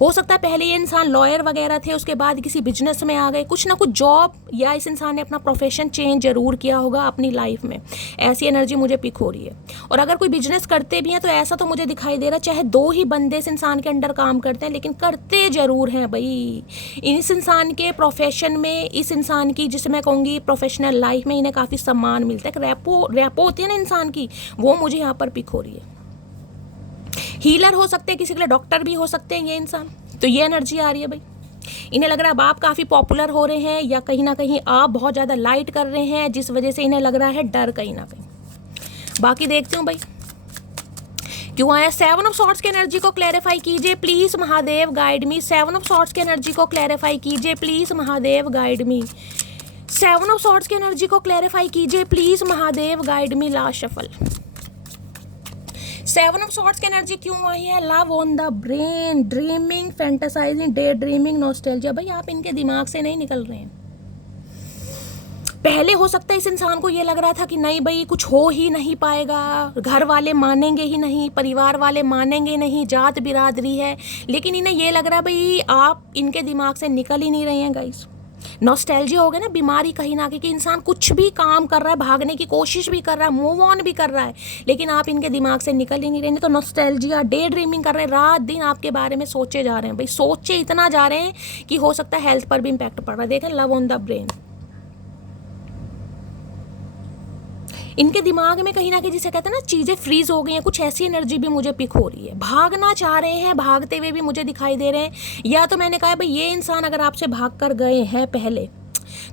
हो सकता है पहले ये इंसान लॉयर वगैरह थे, उसके बाद किसी बिजनेस में आ गए, कुछ ना कुछ जॉब, या इस इंसान ने अपना प्रोफेशन चेंज जरूर किया होगा अपनी लाइफ में। ऐसी एनर्जी मुझे पिक हो रही है। और अगर कोई बिजनेस करते भी हैं तो ऐसा तो मुझे दिखाई दे रहा है, चाहे दो ही बंदे इस इंसान के अंडर काम करते हैं लेकिन करते जरूर हैं भाई। इस इंसान के प्रोफेशन में, इस इंसान की, जिसे मैं कहूँगी प्रोफेशनल लाइफ में, इन्हें काफ़ी सम्मान मिलता है। रैपो होती है ना इंसान की, वो मुझे यहाँ पर पिक हो रही है। हीलर हो सकते हैं, किसी के लिए डॉक्टर भी हो सकते हैं ये इंसान। तो ये एनर्जी आ रही है भाई। इन्हें लग रहा है अब आप काफ़ी पॉपुलर हो रहे हैं, या कहीं ना कहीं आप बहुत ज़्यादा लाइट कर रहे हैं, जिस वजह से इन्हें लग रहा है डर कहीं ना कहीं। बाकी देखते हूँ भाई क्यों आया। 7 ऑफ सॉर्ड्स की एनर्जी को क्लैरिफाई कीजिए please Mahadev, guide me. 7 of swords की एनर्जी को क्लैरिफाई कीजिए please Mahadev, guide me. 7 of swords की एनर्जी को क्लैरिफाई कीजिए please Mahadev, guide me. Last shuffle. 7 of swords की एनर्जी क्यों आई है? Love on the brain, dreaming, फैंटासाइजिंग, day dreaming, nostalgia. भाई आप इनके दिमाग से नहीं निकल रहे हैं। पहले हो सकता है इस इंसान को ये लग रहा था कि नहीं भाई कुछ हो ही नहीं पाएगा, घर वाले मानेंगे ही नहीं, परिवार वाले मानेंगे नहीं, जात बिरादरी है, लेकिन इन्हें ये लग रहा है भाई आप इनके दिमाग से निकल ही नहीं रहे हैं गाइस। नॉस्टैल्जिया हो गया ना, बीमारी कहीं ना कहीं कि इंसान कुछ भी काम कर रहा है, भागने की कोशिश भी कर रहा है, मूव ऑन भी कर रहा है, लेकिन आप इनके दिमाग से निकल ही नहीं रहे। तो नॉस्टैल्जिया, डे ड्रीमिंग कर रहे हैं, रात दिन आपके बारे में सोचे जा रहे हैं भाई, सोचे इतना जा रहे हैं कि हो सकता है हेल्थ पर भी इम्पैक्ट पड़ रहा है। देखें लव ऑन द ब्रेन, इनके दिमाग में कहीं ना कहीं जिसे कहते हैं ना चीज़ें फ्रीज हो गई हैं, कुछ ऐसी एनर्जी भी मुझे पिक हो रही है। भागना चाह रहे हैं, भागते हुए भी मुझे दिखाई दे रहे हैं। या तो मैंने कहा भाई ये इंसान अगर आपसे भाग कर गए हैं पहले,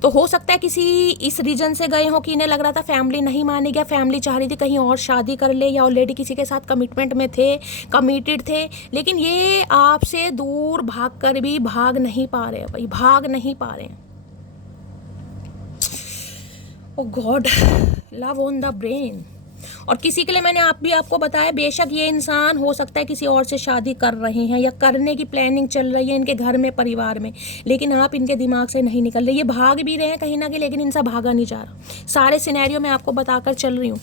तो हो सकता है किसी इस रीजन से गए हो कि इन्हें लग रहा था फैमिली नहीं मानेगी, फैमिली चाह रही थी कहीं और शादी कर ले, या ऑलरेडी किसी के साथ कमिटमेंट में थे, कमिटेड थे, लेकिन ये आपसे दूर भाग कर भी भाग नहीं पा रहे हैं भाई, भाग नहीं पा रहे हैं। Oh god, love on the brain. और किसी के लिए मैंने आपको बताया, बेशक ये इंसान हो सकता है किसी और से शादी कर रहे हैं या करने की प्लानिंग चल रही है इनके घर में, परिवार में, लेकिन आप इनके दिमाग से नहीं निकल रहे। ये भाग भी रहे हैं कहीं ना कहीं, लेकिन इनसे भागा नहीं जा रहा। सारे सिनेरियो में आपको बताकर चल रही हूँ।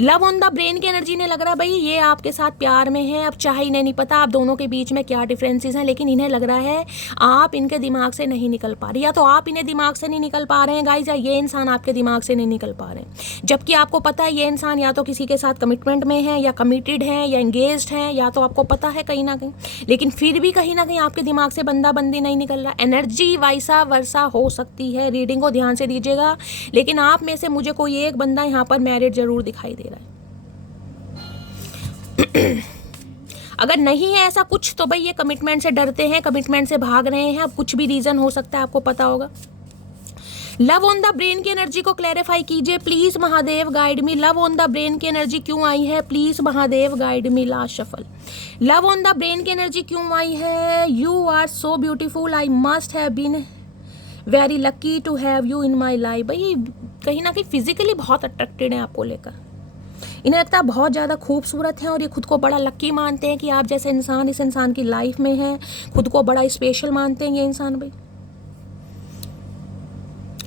लव ऑन द ब्रेन की एनर्जी ने लग रहा है भाई ये आपके साथ प्यार में है। अब चाहे इन्हें नहीं पता आप दोनों के बीच में क्या डिफरेंसेस हैं, लेकिन इन्हें लग रहा है आप इनके दिमाग से नहीं निकल पा रही, या तो आप इन्हें दिमाग से नहीं निकल पा रहे हैं गाइज, या ये इंसान आपके दिमाग से नहीं निकल पा रहे हैं। जबकि आपको पता है ये इंसान या तो किसी के साथ कमिटमेंट में है, या कमिटेड है, या एंगेज्ड है, या तो आपको पता है कहीं ना कहीं, लेकिन फिर भी कहीं ना कहीं आपके दिमाग से बंदा बंदी नहीं निकल रहा। एनर्जी वैसा वर्षा हो सकती है, रीडिंग को ध्यान से दीजिएगा, लेकिन आप में से मुझे कोई एक बंदा यहाँ पर मैरिड जरूर दिखाई दे रहा है। अगर नहीं है ऐसा कुछ तो भाई ये कमिटमेंट से डरते हैं, कमिटमेंट से भाग रहे हैं। अब कुछ भी रीजन हो सकता है, आपको पता होगा। लव ऑन द ब्रेन की एनर्जी को क्लैरिफाई कीजिए please Mahadev, guide me. Love on the brain की एनर्जी क्यों आई है please Mahadev, guide me. Last shuffle. Love on the brain की एनर्जी क्यों आई है? You are so beautiful, I must have been very lucky to have you in my life. भाई कहीं ना कहीं फिजिकली बहुत अट्रैक्टेड है आपको लेकर, इन्हें लगता है बहुत ज़्यादा खूबसूरत है, और ये खुद को बड़ा लकी मानते हैं कि आप जैसे इंसान इस इंसान की लाइफ में है, खुद को बड़ा स्पेशल मानते हैं ये इंसान भाई।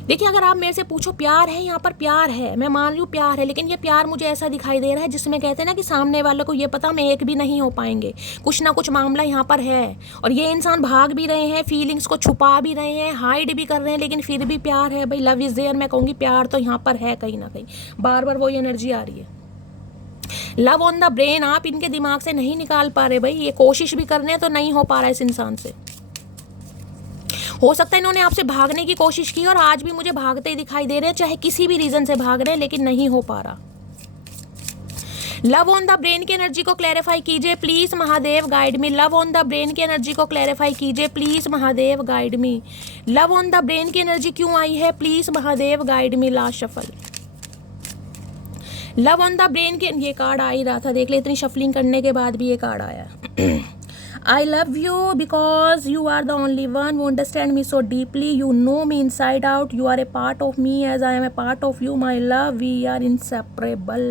देखिए अगर आप मेरे से पूछो प्यार है, यहाँ पर प्यार है, मैं मान रही हूँ प्यार है, लेकिन ये प्यार मुझे ऐसा दिखाई दे रहा है जिसमें कहते हैं ना कि सामने वाले को ये पता हम एक भी नहीं हो पाएंगे, कुछ ना कुछ मामला यहाँ पर है। और ये इंसान भाग भी रहे हैं, फीलिंग्स को छुपा भी रहे हैं, हाइड भी कर रहे हैं, लेकिन फिर भी प्यार है भाई। लव इज देयर, मैं कहूँगी प्यार तो यहाँ पर है कहीं ना कहीं। बार बार वो एनर्जी आ रही है। लव ऑन द ब्रेन, आप इनके दिमाग से नहीं निकाल पा रहे भाई, ये कोशिश भी करने तो नहीं हो पा रहा है इस इंसान से। हो सकता है इन्होंने आपसे भागने की कोशिश की और आज भी मुझे भागते ही दिखाई दे रहे हैं, चाहे किसी भी रीजन से भाग रहे हैं, लेकिन नहीं हो पा रहा। लव ऑन द ब्रेन की एनर्जी को क्लैरिफाई कीजिए please Mahadev, guide me. Love on the brain की एनर्जी को क्लैरिफाई कीजिए please Mahadev, guide me. Love on the brain की एनर्जी क्यों आई है please Mahadev, guide me. Last shuffle. Love on the brain के, ये कार्ड आ ही रहा था, देख ले इतनी शफलिंग करने के बाद भी ये कार्ड आया। I love you because you are the only one who understand me so deeply. You know me inside out. You are a part of me as I am a part of you. My love, we are inseparable.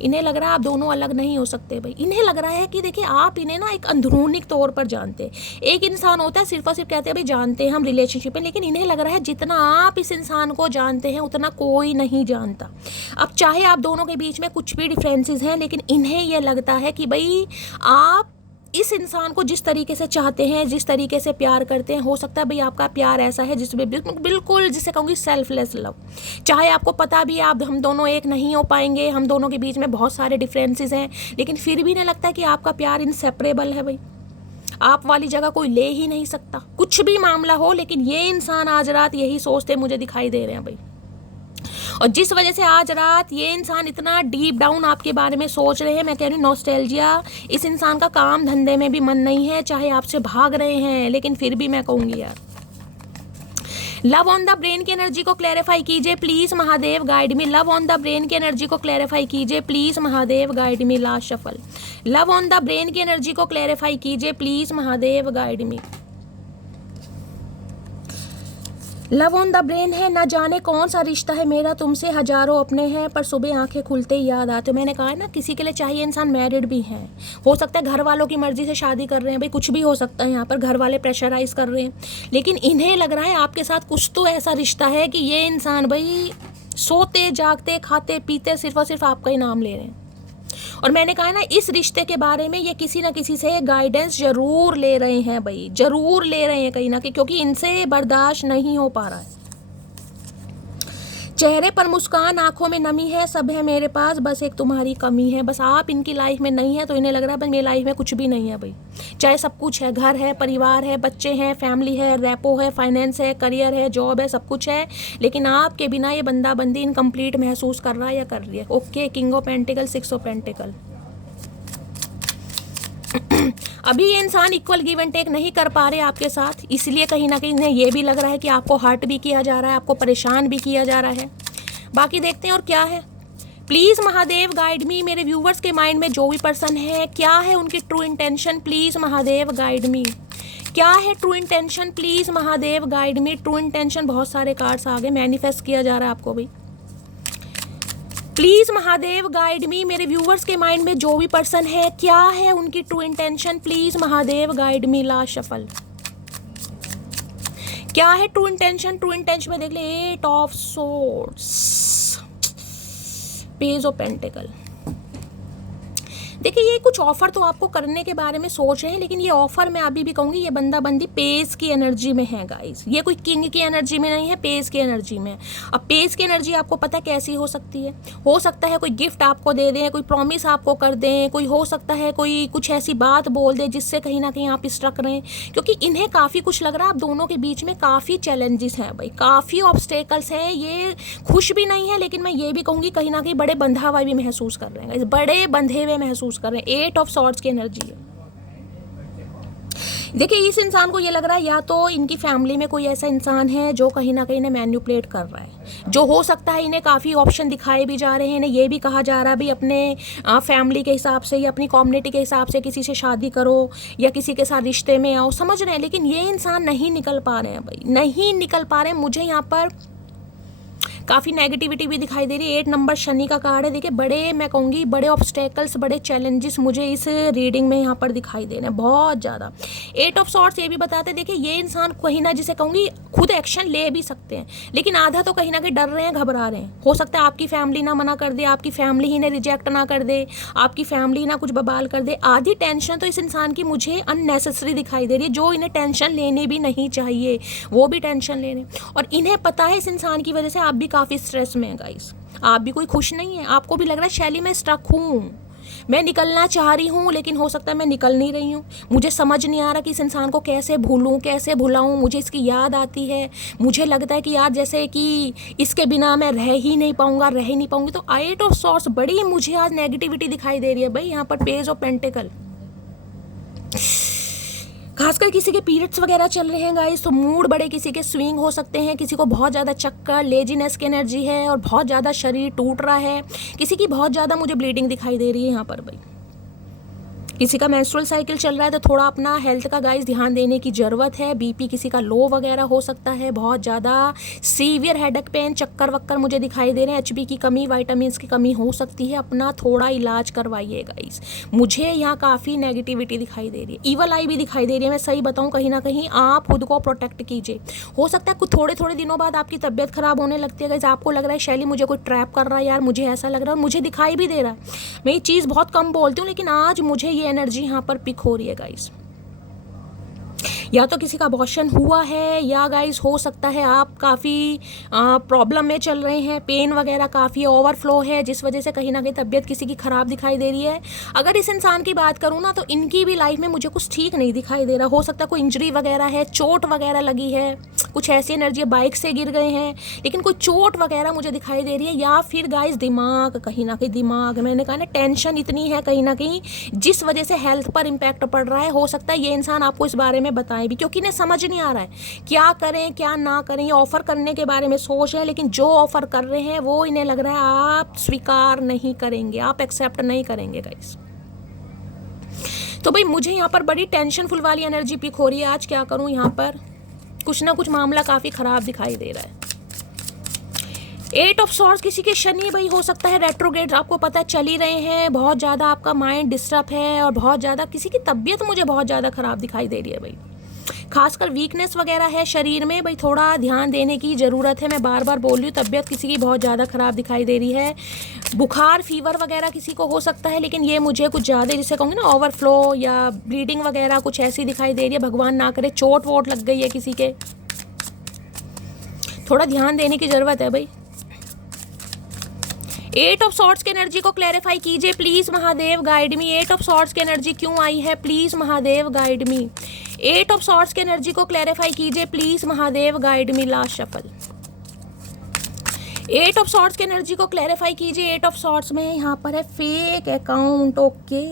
इन्हें लग रहा है आप दोनों अलग नहीं हो सकते भाई. इन्हें लग रहा है कि देखिए आप इन्हें ना एक अंदरूनी तौर पर जानते हैं. एक इंसान होता है सिर्फ और सिर्फ कहते हैं भाई जानते हैं हम रिलेशनशिप में, लेकिन इन्हें लग रहा है जितना आप इस इंसान को जानते हैं उतना कोई नहीं जानता. अब चाहे आप दोनों के बीच में कुछ भी डिफरेंसेस हैं, लेकिन इन्हें यह लगता है कि भाई आप इस इंसान को जिस तरीके से चाहते हैं, जिस तरीके से प्यार करते हैं, हो सकता है भाई आपका प्यार ऐसा है जिसमें बिल्कुल जिसे कहूँगी सेल्फलेस लव. चाहे आपको पता भी आप हम दोनों एक नहीं हो पाएंगे, हम दोनों के बीच में बहुत सारे डिफरेंसेस हैं, लेकिन फिर भी नहीं लगता कि आपका प्यार इनसेपरेबल है भाई. आप वाली जगह कोई ले ही नहीं सकता, कुछ भी मामला हो. लेकिन ये इंसान आज रात यही सोचते मुझे दिखाई दे रहे हैं भाई. और जिस वजह से आज रात ये इंसान इतना डीप डाउन आपके बारे में सोच रहे हैं, मैं कह रही हूँ नॉस्टैल्जिया. इस इंसान का काम धंधे में भी मन नहीं है, चाहे आपसे भाग रहे हैं, लेकिन फिर भी मैं कहूँगी यार. लव ऑन द ब्रेन की एनर्जी को क्लैरिफाई कीजिए please Mahadev, guide me. Love on the brain की एनर्जी को क्लैरिफाई कीजिए please Mahadev, guide me. Last shuffle. Love on the brain की एनर्जी को क्लैरिफाई कीजिए please Mahadev, guide me. Love on the brain है, ना जाने कौन सा रिश्ता है मेरा तुमसे, हजारों अपने हैं पर सुबह आंखें खुलते ही याद आते. मैंने कहा है ना किसी के लिए चाहिए इंसान मैरिड भी है, हो सकता है घर वालों की मर्जी से शादी कर रहे हैं भाई, कुछ भी हो सकता है. यहाँ पर घर वाले प्रेशराइज कर रहे हैं, लेकिन इन्हें लग रहा है आपके साथ कुछ तो ऐसा रिश्ता है कि ये इंसान भाई सोते जागते खाते पीते सिर्फ और सिर्फ आपका ही नाम ले रहे हैं. और मैंने कहा है ना इस रिश्ते के बारे में ये किसी ना किसी से गाइडेंस जरूर ले रहे हैं भाई, जरूर ले रहे हैं कहीं ना कहीं, क्योंकि इनसे बर्दाश्त नहीं हो पा रहा है. चेहरे पर मुस्कान, आंखों में नमी है, सब है मेरे पास, बस एक तुम्हारी कमी है. बस आप इनकी लाइफ में नहीं है तो इन्हें लग रहा है भाई मेरी लाइफ में कुछ भी नहीं है भाई. चाहे सब कुछ है, घर है, परिवार है, बच्चे हैं, फैमिली है, रैपो है, फाइनेंस है, करियर है, जॉब है, सब कुछ है, लेकिन आपके बिना ये बंदा बंदी इनकम्प्लीट महसूस कर रहा है या कर रही है. Okay, king of pentacle, 6 of pentacle. अभी ये इंसान इक्वल गिव एंड टेक नहीं कर पा रहे आपके साथ, इसलिए कहीं ना कहीं इन्हें ये भी लग रहा है कि आपको हर्ट भी किया जा रहा है, आपको परेशान भी किया जा रहा है. बाकी देखते हैं और क्या है. प्लीज़ महादेव गाइड मी. मेरे व्यूवर्स के माइंड में जो भी पर्सन है, क्या है उनकी true intention, please Mahadev guide मी. क्या है true intention, please Mahadev guide me. True intention, बहुत सारे कार्ड्स आ गए, मैनिफेस्ट किया जा रहा है आपको भाई. प्लीज़ महादेव गाइड मी. मेरे व्यूवर्स के माइंड में जो भी पर्सन है, क्या है उनकी true intention, please Mahadev guide me. Last shuffle. क्या है ट्रू इंटेंशन. ट्रू इंटेंशन में देख ले 8 of swords, page of pentacle. देखिए ये कुछ ऑफर तो आपको करने के बारे में सोच रहे हैं, लेकिन ये ऑफर मैं अभी भी कहूँगी ये बंदा बंदी पेज की एनर्जी में है गाइस. ये कोई किंग की एनर्जी में नहीं है, पेज की एनर्जी में. अब पेज की एनर्जी आपको पता कैसी हो सकती है. हो सकता है कोई गिफ्ट आपको दे दें, कोई प्रॉमिस आपको कर दें, कोई हो सकता है कोई कुछ ऐसी बात बोल दे जिससे कहीं ना कहीं आप स्ट्रक रहें, क्योंकि इन्हें काफ़ी कुछ लग रहा है आप दोनों के बीच में काफ़ी चैलेंजेस हैं भाई, काफ़ी ऑब्स्टेकल्स हैं. ये खुश भी नहीं है, लेकिन मैं ये भी कहूँगी कहीं ना कहीं बड़े बंधा हुआ भी महसूस कर रहे हैं, बड़े बंधे हुए महसूस कर रहे हैं. 8 ऑफ सॉर्ड्स की एनर्जी है. देखिए इस इंसान को ये लग रहा है या तो इनकी फैमिली में कोई ऐसा इंसान है जो कहीं ना कहीं इन्हें मैन्युपुलेट कर रहा है, जो हो सकता है इन्हें काफ़ी ऑप्शन दिखाए भी जा रहे हैं, इन्हें ये भी कहा जा रहा है भी अपने फैमिली के हिसाब से या अपनी कम्युनिटी के हिसाब से किसी से शादी करो या किसी के साथ रिश्ते में आओ, समझ रहे हैं. लेकिन ये इंसान नहीं निकल पा रहे हैं भाई, नहीं निकल पा रहे हैं. मुझे यहाँ पर काफ़ी नेगेटिविटी भी दिखाई दे रही है. 8 नंबर शनि का कार्ड है. देखिए बड़े मैं कहूँगी बड़े ऑब्स्टेकल्स, बड़े चैलेंजेस मुझे इस रीडिंग में यहाँ पर दिखाई दे रहे हैं बहुत ज़्यादा. 8 ऑफ सॉर्ड्स ये भी बताते हैं देखिए ये इंसान कहीं ना जिसे कहूँगी खुद एक्शन ले भी सकते हैं, लेकिन आधा तो कहीं ना कहीं डर रहे हैं, घबरा रहे हैं. हो सकता है आपकी फैमिली ना मना कर दे, आपकी फैमिली ही ने रिजेक्ट ना कर दे, आपकी फैमिली ना कुछ बवाल कर दे. आधी टेंशन तो इस इंसान की मुझे अननेसेसरी दिखाई दे रही है, जो इन्हें टेंशन लेनी भी नहीं चाहिए वो भी टेंशन ले रहे हैं. और इन्हें पता है इस इंसान की वजह से आप भी काफ़ी स्ट्रेस में है गाइस, आप भी कोई खुश नहीं है. आपको भी लग रहा है शैली में स्ट्रक हूँ, मैं निकलना चाह रही हूँ लेकिन हो सकता है मैं निकल नहीं रही हूँ. मुझे समझ नहीं आ रहा कि इस इंसान को कैसे भूलूँ, कैसे भुलाऊँ. मुझे इसकी याद आती है, मुझे लगता है कि यार जैसे कि इसके बिना मैं रह ही नहीं पाऊँगा, रह ही नहीं पाऊँगी. तो 8 ऑफ सॉर्ड्स बड़ी मुझे आज नेगेटिविटी दिखाई दे रही है भाई. यहाँ पर पेज ऑफ पेंटिकल, खासकर किसी के पीरियड्स वगैरह चल रहे हैं गाइस तो मूड बड़े किसी के स्विंग हो सकते हैं. किसी को बहुत ज़्यादा चक्कर, लेजीनेस की एनर्जी है और बहुत ज़्यादा शरीर टूट रहा है. किसी की बहुत ज़्यादा मुझे ब्लीडिंग दिखाई दे रही है यहाँ पर भाई. किसी का मेंस्ट्रुअल साइकिल चल रहा है तो थोड़ा अपना हेल्थ का गाइस ध्यान देने की ज़रूरत है। बीपी किसी का लो वगैरह हो सकता है, बहुत ज़्यादा सीवियर हेडेक पेन, चक्कर वक्कर मुझे दिखाई दे रहे हैं, एचबी की कमी, विटामिन्स की कमी हो सकती है। अपना थोड़ा इलाज करवाइए गाइस। मुझे यहाँ काफ़ी नेगेटिविटी दिखाई दे रही है, ईवल आई भी दिखाई दे रही है। मैं सही बताऊँ, कहीं ना कहीं आप खुद को प्रोटेक्ट कीजिए। हो सकता है कुछ थोड़े थोड़े दिनों बाद आपकी तबीयत खराब होने लगती है गाइस, आपको लग रहा है शैली मुझे कोई ट्रैप कर रहा है यार, मुझे ऐसा लग रहा है, मुझे दिखाई भी दे रहा है। मैं ये चीज़ बहुत कम बोलती हूँ, लेकिन आज मुझे ये एनर्जी यहाँ पर पिक हो रही है गाइस। या तो किसी का अबॉर्शन हुआ है, या गाइस हो सकता है आप काफ़ी प्रॉब्लम में चल रहे हैं, पेन वगैरह काफ़ी ओवरफ्लो है, जिस वजह से कहीं ना कहीं तबीयत किसी की ख़राब दिखाई दे रही है। अगर इस इंसान की बात करूँ ना, तो इनकी भी लाइफ में मुझे कुछ ठीक नहीं दिखाई दे रहा। हो सकता है कोई इंजरी वगैरह है, चोट वगैरह लगी है, कुछ ऐसी एनर्जी है, बाइक से गिर गए हैं, लेकिन कोई चोट वगैरह मुझे दिखाई दे रही है। या फिर गाइस दिमाग, कहीं ना कहीं दिमाग, मैंने कहा ना टेंशन इतनी है कहीं ना कहीं, जिस वजह से हेल्थ पर इम्पैक्ट पड़ रहा है। हो सकता है ये इंसान आपको इस बारे में बताएं भी, क्योंकि इन्हें समझ नहीं आ रहा है क्या करें क्या ना करें। ये ऑफर करने के बारे में सोच रहे हैं, लेकिन जो ऑफर कर रहे हैं वो इन्हें लग रहा है आप स्वीकार नहीं करेंगे, आप एक्सेप्ट नहीं करेंगे गाइस। तो भाई मुझे यहाँ पर बड़ी टेंशनफुल वाली एनर्जी पिक हो रही है। आज क्या करूँ, यहाँ पर कुछ ना कुछ मामला काफ़ी ख़राब दिखाई दे रहा है। 8 ऑफ सॉर्ड्स किसी के शनि भाई हो सकता है रेट्रोग्रेड, आपको पता है चल ही रहे हैं। बहुत ज़्यादा आपका माइंड डिस्टर्ब है, और बहुत ज़्यादा किसी की तबीयत मुझे बहुत ज़्यादा ख़राब दिखाई दे रही है भाई। खासकर वीकनेस वगैरह है शरीर में भाई, थोड़ा ध्यान देने की ज़रूरत है। मैं बार बार बोल रही हूँ, तबीयत किसी की बहुत ज़्यादा ख़राब दिखाई दे रही है। बुखार फीवर वगैरह किसी को हो सकता है, लेकिन ये मुझे कुछ ज़्यादा जिसे कहूँगी ना ओवरफ्लो या ब्लीडिंग वगैरह कुछ ऐसी दिखाई दे रही है। भगवान ना करे चोट वोट लग गई है किसी के, थोड़ा ध्यान देने की ज़रूरत है भाई। 8 ऑफ सॉर्ड्स की एनर्जी को क्लैरिफाई कीजिए please Mahadev, guide me. 8 of swords की एनर्जी क्यों आई है, please Mahadev guide me. 8 of swords की एनर्जी को क्लैरिफाई कीजिए please Mahadev, guide me. Last shuffle. 8 of swords की एनर्जी को क्लैरिफाई कीजिए। 8 ऑफ सॉर्ड्स में यहाँ पर है फेक अकाउंट। ओके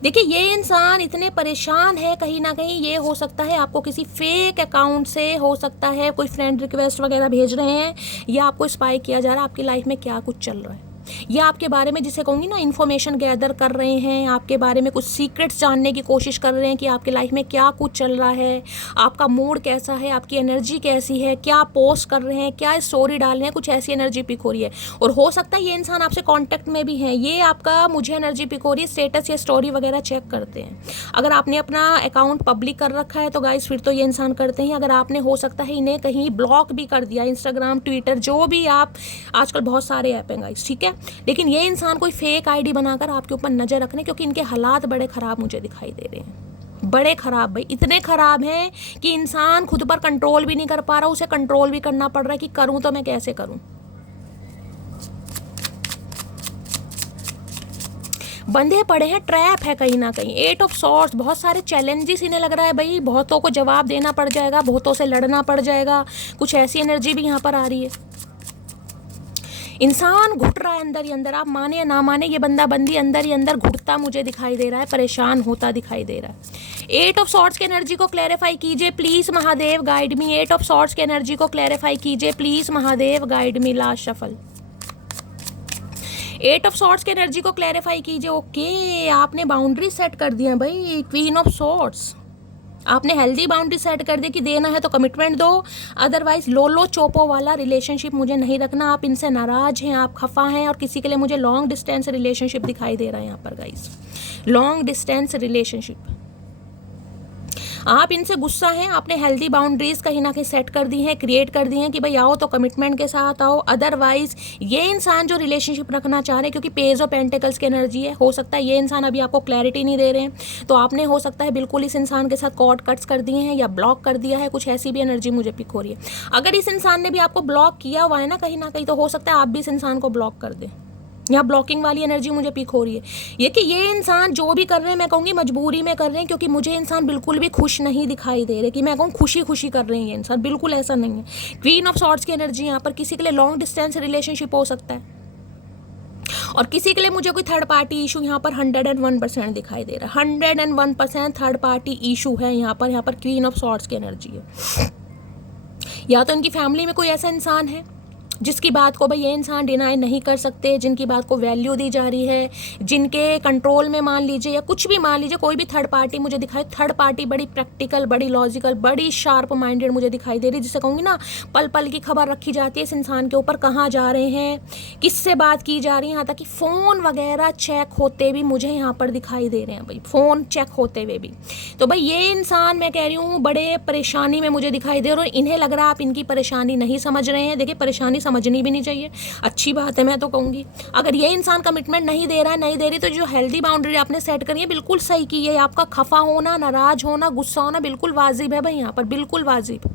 देखिए ये इंसान इतने परेशान है, कहीं ना कहीं ये हो सकता है आपको किसी फेक अकाउंट से, हो सकता है कोई फ्रेंड रिक्वेस्ट वगैरह भेज रहे हैं, या आपको स्पाई किया जा रहा है आपकी लाइफ में क्या कुछ चल रहा है, या आपके बारे में जिसे कहूँगी ना इन्फॉर्मेशन गैदर कर रहे हैं, आपके बारे में कुछ सीक्रेट्स जानने की कोशिश कर रहे हैं कि आपकी लाइफ में क्या कुछ चल रहा है, आपका मूड कैसा है, आपकी एनर्जी कैसी है, क्या पोस्ट कर रहे हैं, क्या स्टोरी डाल रहे हैं, कुछ ऐसी एनर्जी पिक हो रही है। और हो सकता है ये इंसान आपसे कॉन्टैक्ट में भी है, ये आपका मुझे एनर्जी पिक हो रही है, स्टेटस या स्टोरी वगैरह चेक करते हैं। अगर आपने अपना अकाउंट पब्लिक कर रखा है तो गाइस फिर तो ये इंसान करते हैं। अगर आपने हो सकता है इन्हें कहीं ब्लॉक भी कर दिया, इंस्टाग्राम ट्विटर जो भी आप, आजकल बहुत सारे ऐप हैं गाइस, ठीक है, लेकिन ये इंसान कोई फेक आईडी बनाकर आपके ऊपर नजर रखने, क्योंकि इनके हालात बड़े खराब मुझे दिखाई दे रहे हैं, बड़े खराब भाई, इतने खराब हैं कि इंसान खुद पर कंट्रोल भी नहीं कर पा रहा, उसे कंट्रोल भी करना पड़ रहा है कि करूं तो मैं कैसे करूं। बंधे पड़े हैं, ट्रैप है कहीं ना कहीं। 8 ऑफ सॉर्ड्स, बहुत सारे चैलेंजेस इन्हें लग रहा है भाई, बहुतों को जवाब देना पड़ जाएगा, बहुतों से लड़ना पड़ जाएगा, कुछ ऐसी एनर्जी भी यहाँ पर आ रही है। इंसान घुट रहा है अंदर ही अंदर, आप माने या ना माने, ये बंदा बंदी अंदर ही अंदर घुटता मुझे दिखाई दे रहा है, परेशान होता दिखाई दे रहा है। 8 ऑफ सॉर्ड्स की एनर्जी को क्लैरिफाई कीजिए please Mahadev, guide me. 8 of swords की एनर्जी को क्लैरिफाई कीजिए please Mahadev, guide me. Last shuffle. 8 of swords की एनर्जी को क्लैरिफाई कीजिए। ओके आपने बाउंड्री सेट कर दिया भाई, क्वीन ऑफ सॉर्ड्स, आपने हेल्दी बाउंड्री सेट कर दी कि देना है तो कमिटमेंट दो, अदरवाइज लोलो चोपो वाला रिलेशनशिप मुझे नहीं रखना। आप इनसे नाराज हैं, आप खफा हैं, और किसी के लिए मुझे लॉन्ग डिस्टेंस रिलेशनशिप दिखाई दे रहा है यहाँ पर गाइस, लॉन्ग डिस्टेंस रिलेशनशिप। आप इनसे गुस्सा हैं, आपने हेल्दी बाउंड्रीज कहीं ना कहीं सेट कर दी हैं, क्रिएट कर दी हैं कि भाई आओ तो कमिटमेंट के साथ आओ, अदरवाइज ये इंसान जो रिलेशनशिप रखना चाह रहे हैं, क्योंकि पेज ऑफ पेंटिकल्स की एनर्जी है, हो सकता है ये इंसान अभी आपको क्लैरिटी नहीं दे रहे हैं, तो आपने हो सकता है बिल्कुल इस इंसान के साथ कॉर्ड कट्स कर दिए हैं या ब्लॉक कर दिया है, कुछ ऐसी भी एनर्जी मुझे पिक हो रही है। अगर इस इंसान ने भी आपको ब्लॉक किया हुआ है ना कहीं तो हो सकता है आप भी इस इंसान को ब्लॉक कर दें। यहाँ ब्लॉकिंग वाली एनर्जी मुझे पिक हो रही है, ये कि ये इंसान जो भी कर रहे हैं मैं कहूँगी मजबूरी में कर रहे हैं, क्योंकि मुझे इंसान बिल्कुल भी खुश नहीं दिखाई दे रहे कि मैं कहूँ खुशी खुशी कर रहे हैं ये इंसान, बिल्कुल ऐसा नहीं है। क्वीन ऑफ सॉर्ड्स की एनर्जी यहाँ पर किसी के लिए लॉन्ग डिस्टेंस रिलेशनशिप हो सकता है, और किसी के लिए मुझे कोई थर्ड पार्टी इशू यहाँ पर 101% दिखाई दे रहा है। 101% थर्ड पार्टी इशू है यहाँ पर क्वीन ऑफ सॉर्ड्स की एनर्जी है। या तो इनकी फैमिली में कोई ऐसा इंसान है जिसकी बात को भाई ये इंसान डिनाई नहीं कर सकते, जिनकी बात को वैल्यू दी जा रही है, जिनके कंट्रोल में मान लीजिए या कुछ भी मान लीजिए कोई भी थर्ड पार्टी मुझे दिखाई, थर्ड पार्टी बड़ी प्रैक्टिकल, बड़ी लॉजिकल, बड़ी शार्प माइंडेड मुझे दिखाई दे रही, जिसे कहूँगी ना पल पल की खबर रखी जाती है इस इंसान के ऊपर, कहाँ जा रहे हैं, किससे बात की जा रही है, यहाँ तक कि फ़ोन वगैरह चेक होते भी मुझे यहाँ पर दिखाई दे रहे हैं भाई, फ़ोन चेक होते हुए भी। तो भाई ये इंसान मैं कह रही हूँ बड़े परेशानी में मुझे दिखाई दे रहे, और इन्हें लग रहा है आप इनकी परेशानी नहीं समझ रहे हैं। देखिए परेशानी समझनी भी नहीं चाहिए, अच्छी बात है, मैं तो कहूँगी अगर ये इंसान कमिटमेंट नहीं दे रहा है, नहीं दे रही, तो जो हेल्दी बाउंड्री आपने सेट करी है बिल्कुल सही की है। आपका खफा होना, नाराज होना, गुस्सा होना बिल्कुल वाजिब है भाई, यहाँ पर बिल्कुल वाजिब।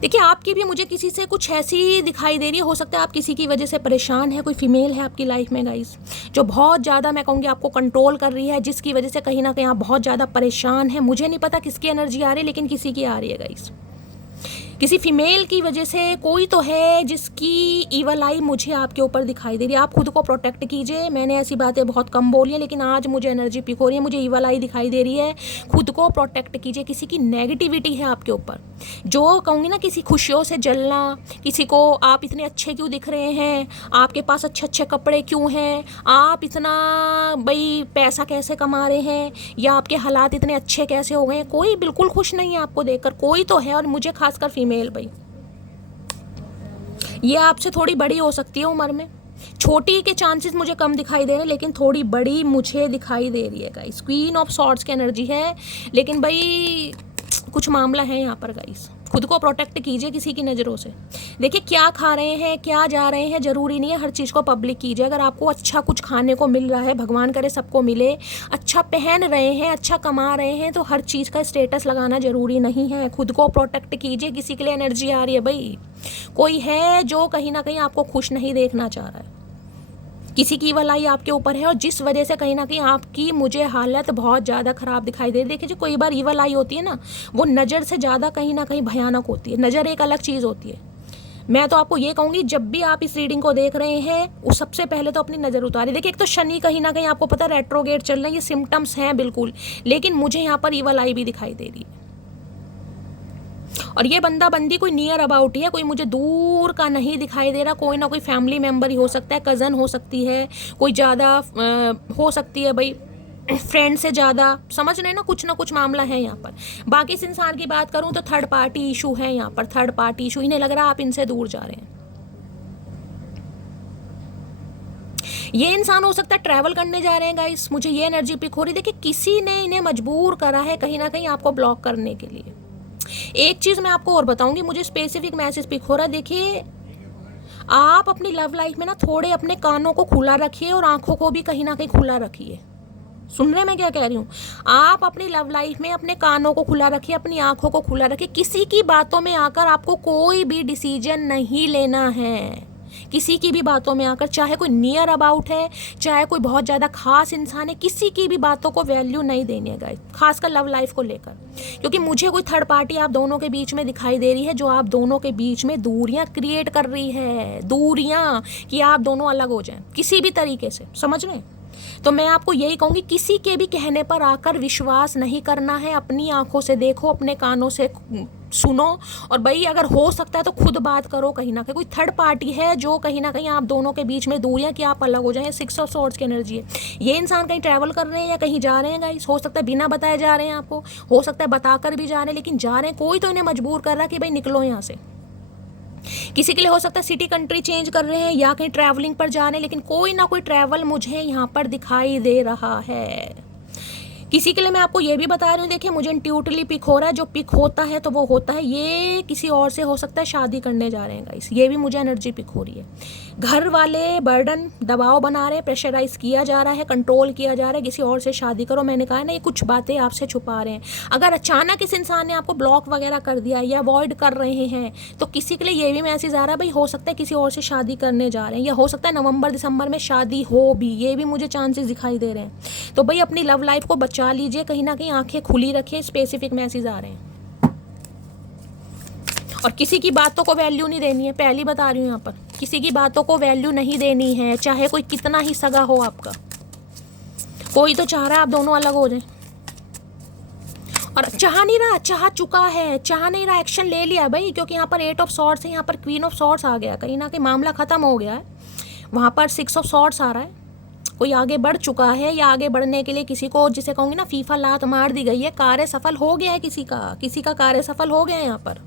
देखिए आपकी भी मुझे किसी से कुछ ऐसी दिखाई दे रही है, हो सकता है आप किसी की वजह से परेशान है, कोई फीमेल है आपकी लाइफ में गाइस जो बहुत ज़्यादा मैं कहूँगी आपको कंट्रोल कर रही है, जिसकी वजह से कहीं ना कहीं आप बहुत ज़्यादा परेशान है। मुझे नहीं पता किसकी एनर्जी आ रही है, लेकिन किसी की आ रही है गाइस, किसी फीमेल की वजह से कोई तो है जिसकी ईवल आई मुझे आपके ऊपर दिखाई दे रही है। आप खुद को प्रोटेक्ट कीजिए, मैंने ऐसी बातें बहुत कम बोली हैं, लेकिन आज मुझे एनर्जी पिक हो रही है, मुझे ईवल आई दिखाई दे रही है। खुद को प्रोटेक्ट कीजिए, किसी की नेगेटिविटी है आपके ऊपर, जो कहूँगी ना किसी खुशियों से जलना, किसी को आप इतने अच्छे क्यों दिख रहे हैं, आपके पास अच्छे अच्छे कपड़े क्यों हैं, आप इतना भाई पैसा कैसे कमा रहे हैं, या आपके हालात इतने अच्छे कैसे हो गए, कोई बिल्कुल खुश नहीं है आपको देखकर, कोई तो है, और मुझे खासकर फीमेल भाई, ये आपसे थोड़ी बड़ी हो सकती है उम्र में, छोटी के चांसेस मुझे कम दिखाई दे रहे हैं, लेकिन थोड़ी बड़ी मुझे दिखाई दे रही है गाइस। क्वीन ऑफ सॉर्ड्स की एनर्जी है, लेकिन भाई कुछ मामला है यहाँ पर गाइस। खुद को प्रोटेक्ट कीजिए किसी की नज़रों से। देखिए क्या खा रहे हैं, क्या जा रहे हैं, ज़रूरी नहीं है हर चीज़ को पब्लिक कीजिए। अगर आपको अच्छा कुछ खाने को मिल रहा है, भगवान करे सबको मिले, अच्छा पहन रहे हैं, अच्छा कमा रहे हैं, तो हर चीज़ का स्टेटस लगाना ज़रूरी नहीं है। खुद को प्रोटेक्ट कीजिए। किसी के लिए एनर्जी आ रही है भाई, कोई है जो कहीं ना कहीं आपको खुश नहीं देखना चाह रहा है, किसी की वलाई आपके ऊपर है, और जिस वजह से कहीं ना कहीं आपकी मुझे हालत बहुत ज़्यादा ख़राब दिखाई दे रही है। देखिए जो कोई बार ईवल आई होती है ना, वो नज़र से ज़्यादा कहीं ना कहीं भयानक होती है। नज़र एक अलग चीज़ होती है। मैं तो आपको ये कहूँगी, जब भी आप इस रीडिंग को देख रहे हैं, वो सबसे पहले तो अपनी नज़र उतारिए। देखिए एक तो शनि कहीं ना कहीं आपको पता है रेट्रोगेट चल रहा है, ये सिम्टम्स हैं बिल्कुल, लेकिन मुझे यहाँ पर ईवल आई भी दिखाई दे रही है। और ये बंदा बंदी कोई नियर अबाउट ही है, कोई मुझे दूर का नहीं दिखाई दे रहा। कोई ना कोई फैमिली मेम्बर ही हो सकता है, कज़न हो सकती है, कोई ज़्यादा हो सकती है भाई फ्रेंड से ज़्यादा, समझ रहे हैं ना कुछ मामला है यहाँ पर। बाकी इस इंसान की बात करूँ तो थर्ड पार्टी इशू है यहाँ पर, थर्ड पार्टी इशू। इन्हें लग रहा है आप इनसे दूर जा रहे हैं। ये इंसान हो सकता है ट्रैवल करने जा रहे हैं गाइस, मुझे ये एनर्जी पिक हो रही। देखिए किसी ने इन्हें मजबूर करा है कहीं ना कहीं आपको ब्लॉक करने के लिए। एक चीज़ मैं आपको और बताऊंगी, मुझे स्पेसिफिक मैसेज पिक हो रहा है। देखिए आप अपनी लव लाइफ में ना थोड़े अपने कानों को खुला रखिए और आंखों को भी कहीं ना कहीं खुला रखिए। सुन रहे मैं क्या कह रही हूँ? आप अपनी लव लाइफ में अपने कानों को खुला रखिए, अपनी आंखों को खुला रखिए। किसी की बातों में आकर आपको कोई भी डिसीजन नहीं लेना है। किसी की भी बातों में आकर, चाहे कोई नियर अबाउट है, चाहे कोई बहुत ज़्यादा खास इंसान है, किसी की भी बातों को वैल्यू नहीं देनी है गाइस, खासकर लव लाइफ को लेकर। क्योंकि मुझे कोई थर्ड पार्टी आप दोनों के बीच में दिखाई दे रही है, जो आप दोनों के बीच में दूरियां क्रिएट कर रही है, दूरियां, कि आप दोनों अलग हो जाएं किसी भी तरीके से, समझ रहे हैं? तो मैं आपको यही कहूँगी, किसी के भी कहने पर आकर विश्वास नहीं करना है। अपनी आंखों से देखो, अपने कानों से सुनो, और भाई अगर हो सकता है तो खुद बात करो। कहीं ना कहीं कोई थर्ड पार्टी है जो कहीं ना कहीं आप दोनों के बीच में दूरियां, कि आप अलग हो जाएं। 6 ऑफ सॉर्ड्स की एनर्जी है। ये इंसान कहीं ट्रैवल कर रहे हैं या कहीं जा रहे हैं गाइस, हो सकता है बिना बताए जा रहे हैं आपको, हो सकता है बताकर भी जा रहे हैं, लेकिन जा रहे हैं। कोई तो इन्हें मजबूर कर रहा है कि भाई निकलो यहाँ से। किसी के लिए हो सकता है सिटी कंट्री चेंज कर रहे हैं या कहीं ट्रैवलिंग पर जा रहे हैं, लेकिन कोई ना कोई ट्रैवल मुझे यहाँ पर दिखाई दे रहा है। किसी के लिए मैं आपको ये भी बता रही हूँ, देखिए मुझे इंट्यूटिवली पिक हो रहा है, जो पिक होता है तो वो होता है। ये किसी और से हो सकता है शादी करने जा रहे हैं गाइस, ये भी मुझे एनर्जी पिक हो रही है। घर वाले बर्डन, दबाव बना रहे हैं, प्रेशराइज किया जा रहा है, कंट्रोल किया जा रहा है, किसी और से शादी करो। मैंने कहा ना, ये कुछ बातें आपसे छुपा रहे हैं। अगर अचानक इस इंसान ने आपको ब्लॉक वगैरह कर दिया या अवॉइड कर रहे हैं, तो किसी के लिए ये भी मैसेज आ रहा है, भाई हो सकता है किसी और से शादी करने जा रहे हैं, या हो सकता है नवंबर दिसंबर में शादी हो भी, ये भी मुझे चांसेस दिखाई दे रहे हैं। तो भाई अपनी लव लाइफ को बचा लीजिए, कहीं ना कहीं आंखें खुली रखिए, स्पेसिफिक मैसेज आ रहे हैं। और किसी की बातों को वैल्यू नहीं देनी है, पहली बता रही हूँ यहाँ पर, किसी की बातों को वैल्यू नहीं देनी है, चाहे कोई कितना ही सगा हो आपका। कोई तो चाह रहा है आप दोनों अलग हो जाएं। और चाह नहीं रहा, चाह चुका है, चाह नहीं रहा, एक्शन ले लिया भाई, क्योंकि यहाँ पर 8 ऑफ सॉर्ड्स है, यहाँ पर क्वीन ऑफ सॉर्ड्स आ गया, कहीं ना कहीं मामला खत्म हो गया है। वहाँ पर 6 ऑफ सॉर्ड्स आ रहा है, कोई आगे बढ़ चुका है या आगे बढ़ने के लिए किसी को, जिसे कहूँगी ना फीफा लात मार दी गई है, कार्य सफल हो गया है, किसी का कार्य सफल हो गया है यहाँ पर।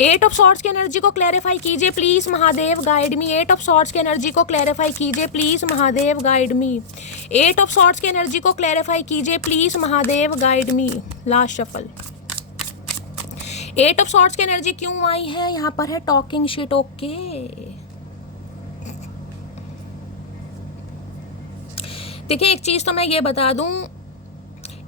8 ऑफ सॉर्ड्स की एनर्जी को क्लैरिफाई कीजिए please Mahadev, guide me. 8 of swords की एनर्जी को क्लैरिफाई कीजिए please Mahadev, guide me. 8 of swords की एनर्जी को क्लैरिफाई कीजिए please Mahadev, guide me. Last shuffle. 8 of swords की एनर्जी क्यों आई है यहाँ पर? है टॉकिंग शिट। ओके, देखिए एक चीज तो मैं ये बता दूं,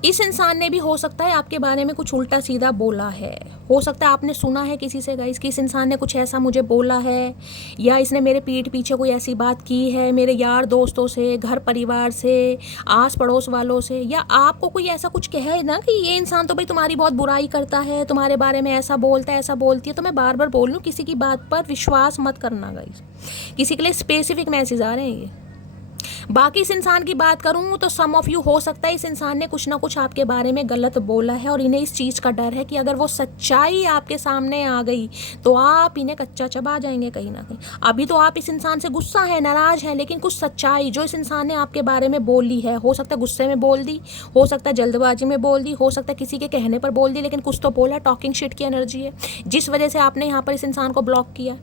इस इंसान ने भी हो सकता है आपके बारे में कुछ उल्टा सीधा बोला है, हो सकता है आपने सुना है किसी से गाइस कि इस इंसान ने कुछ ऐसा मुझे बोला है, या इसने मेरे पीठ पीछे कोई ऐसी बात की है, मेरे यार दोस्तों से, घर परिवार से, आस पड़ोस वालों से, या आपको कोई ऐसा कुछ कहे ना कि ये इंसान तो भाई तुम्हारी बहुत बुराई करता है, तुम्हारे बारे में ऐसा बोलता है, ऐसा बोलती है। तो मैं बार बार बोल रही हूँ, किसी की बात पर विश्वास मत करना गाइस, किसी के लिए स्पेसिफिक मैसेज आ रहे हैं ये। बाकी इस इंसान की बात करूं तो सम ऑफ यू हो सकता है इस इंसान ने कुछ ना कुछ आपके बारे में गलत बोला है, और इन्हें इस चीज़ का डर है कि अगर वो सच्चाई आपके सामने आ गई तो आप इन्हें कच्चा चबा जाएंगे कहीं ना कहीं। अभी तो आप इस इंसान से गुस्सा है, नाराज है, लेकिन कुछ सच्चाई जो इस इंसान ने आपके बारे में बोली है, हो सकता है गुस्से में बोल दी, हो सकता है जल्दबाजी में बोल दी, हो सकता है किसी के कहने पर बोल दी, लेकिन कुछ तो बोला। टॉकिंग शिट की एनर्जी है, जिस वजह से आपने यहाँ पर इस इंसान को ब्लॉक किया।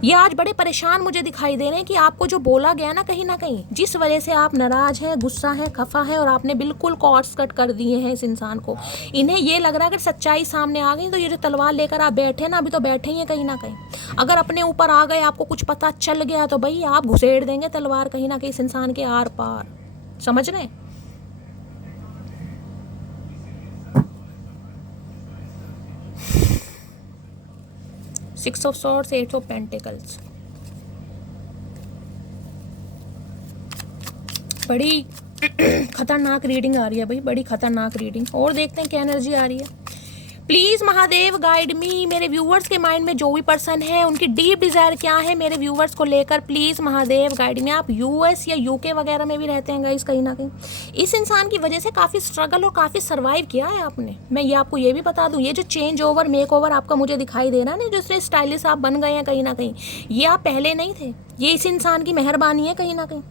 ये आज बड़े परेशान मुझे दिखाई दे रहे हैं कि आपको जो बोला गया ना कहीं, जिस वजह से आप नाराज हैं, गुस्सा हैं, खफा हैं, और आपने बिल्कुल कॉर्ड्स कट कर दिए हैं इस इंसान को। इन्हें ये लग रहा है अगर सच्चाई सामने आ गई तो ये जो तलवार लेकर आप बैठे ना, अभी तो बैठे ही हैं कहीं ना कहीं, अगर अपने ऊपर आ गए, आपको कुछ पता चल गया तो भाई आप घुसेड़ देंगे तलवार कहीं ना कहीं इस इंसान के आर पार। समझ रहे हैं? Six of swords, 8 of pentacles. बड़ी खतरनाक रीडिंग आ रही है भाई, बड़ी खतरनाक रीडिंग। और देखते हैं क्या एनर्जी आ रही है। प्लीज महादेव गाइड मी। मेरे व्यूवर्स के माइंड में जो भी पर्सन है उनकी डीप डिजायर क्या है मेरे व्यूवर्स को लेकर, प्लीज महादेव गाइड मी। आप यूएस या यूके वगैरह में भी रहते हैं गाइस, कहीं ना कहीं इस इंसान की वजह से काफ़ी स्ट्रगल और काफ़ी सर्वाइव किया है आपने। मैं ये आपको ये भी बता दूं, ये जो चेंज ओवर मेक ओवर आपका मुझे दिखाई दे रहा है ना, जो इसमें स्टाइलिश आप बन गए हैं कहीं ना कहीं, ये आप पहले नहीं थे, ये इस इंसान की मेहरबानी है कहीं ना कहीं।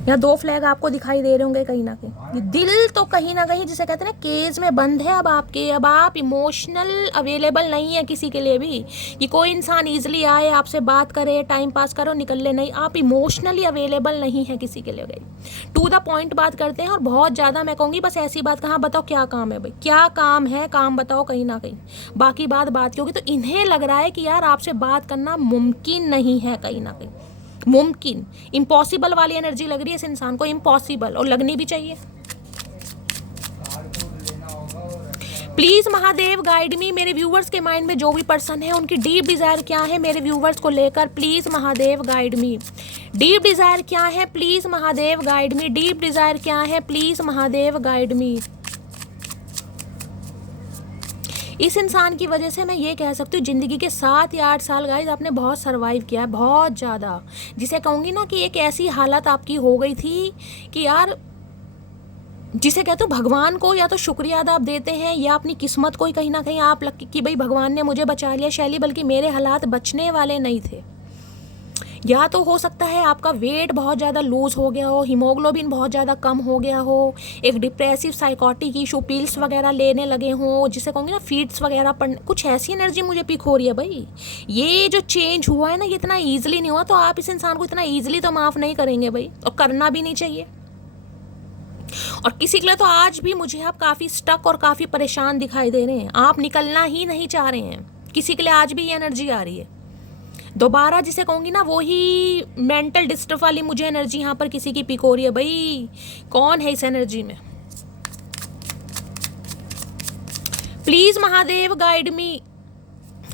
या 2 फ्लैग आपको दिखाई दे रहे होंगे कहीं ना कहीं। दिल तो कहीं ना कहीं जिसे कहते हैं ना केज में बंद है अब आपके। अब आप इमोशनल अवेलेबल नहीं है किसी के लिए भी, कि कोई इंसान ईजिली आए आपसे बात करे, टाइम पास करो, निकल ले, नहीं, आप इमोशनली अवेलेबल नहीं है किसी के लिए। गई टू द पॉइंट बात करते हैं, और बहुत ज़्यादा मैं कहूँगी बस ऐसी बात, कहाँ बताओ क्या काम है भाई, क्या काम है, काम बताओ कहीं ना कहीं, बाकी बात की होगी। तो इन्हें लग रहा है कि यार आपसे बात करना मुमकिन नहीं है कहीं ना कहीं, मुमकिन, इम्पॉसिबल वाली एनर्जी लग रही है इस इंसान को, इम्पॉसिबल, और लगनी भी चाहिए। प्लीज महादेव गाइड मी। मेरे व्यूवर्स के माइंड में जो भी पर्सन है उनकी डीप डिजायर क्या है मेरे व्यूवर्स को लेकर, please Mahadev guide me. Deep Dzire क्या है please Mahadev guide me. Deep Dzire क्या है प्लीज महादेव गाइड मी। इस इंसान की वजह से मैं ये कह सकती हूँ ज़िंदगी के 7 या 8 साल गाइस आपने बहुत सर्वाइव किया है, बहुत ज़्यादा, जिसे कहूँगी ना कि एक ऐसी हालत आपकी हो गई थी कि यार, जिसे कहते हो भगवान को या तो शुक्रिया अदा आप देते हैं, या अपनी किस्मत को ही कहीं ना कहीं आप लग कि भाई भगवान ने मुझे बचा लिया शैली, बल्कि मेरे हालात बचने वाले नहीं थे। या तो हो सकता है आपका वेट बहुत ज़्यादा लूज़ हो गया हो, हीमोग्लोबिन बहुत ज़्यादा कम हो गया हो, एक डिप्रेसिव साइकोटिक इशू, पिल्स वगैरह लेने लगे हों, जिसे कहूँगी ना फीड्स वगैरह पर, कुछ ऐसी एनर्जी मुझे पिक हो रही है भाई। ये जो चेंज हुआ है ना, ये इतना ईजिली नहीं हुआ, तो आप इस इंसान को इतना ईजिली तो माफ़ नहीं करेंगे भाई, और करना भी नहीं चाहिए। और किसी के लिए तो आज भी मुझे आप काफ़ी स्टक और काफ़ी परेशान दिखाई दे रहे हैं, आप निकलना ही नहीं चाह रहे हैं। किसी के लिए आज भी ये एनर्जी आ रही है दोबारा, जिसे कहूँगी ना वही मेंटल डिस्टर्ब वाली मुझे एनर्जी यहाँ पर किसी की पिक हो रही है भाई। कौन है इस एनर्जी में? प्लीज महादेव गाइड मी।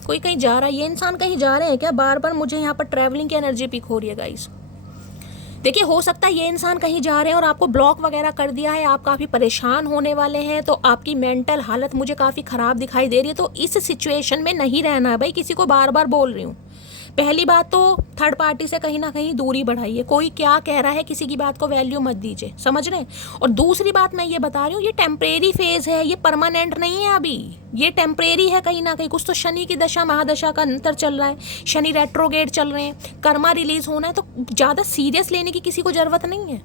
कोई कहीं जा रहा है, ये इंसान कहीं जा रहे हैं क्या? बार बार मुझे यहाँ पर ट्रैवलिंग की एनर्जी पिक हो रही है गाइस। देखिए हो सकता है ये इंसान कहीं जा रहे हैं और आपको ब्लॉक वगैरह कर दिया है, आप काफ़ी परेशान होने वाले हैं, तो आपकी मेंटल हालत मुझे काफ़ी ख़राब दिखाई दे रही है। तो इस सिचुएशन में नहीं रहना है भाई, किसी को बार बार बोल रही हूँ, पहली बात तो थर्ड पार्टी से कहीं ना कहीं दूरी बढ़ाइए, कोई क्या कह रहा है किसी की बात को वैल्यू मत दीजिए, समझ रहे हैं। और दूसरी बात मैं ये बता रही हूँ, ये टेम्परेरी फेज है, ये परमानेंट नहीं है, अभी ये टेम्परेरी है कहीं ना कहीं। कुछ तो शनि की दशा महादशा का अंतर चल रहा है, शनि रेट्रोगेट चल रहे हैं, कर्मा रिलीज होना है, तो ज़्यादा सीरियस लेने की किसी को ज़रूरत नहीं है।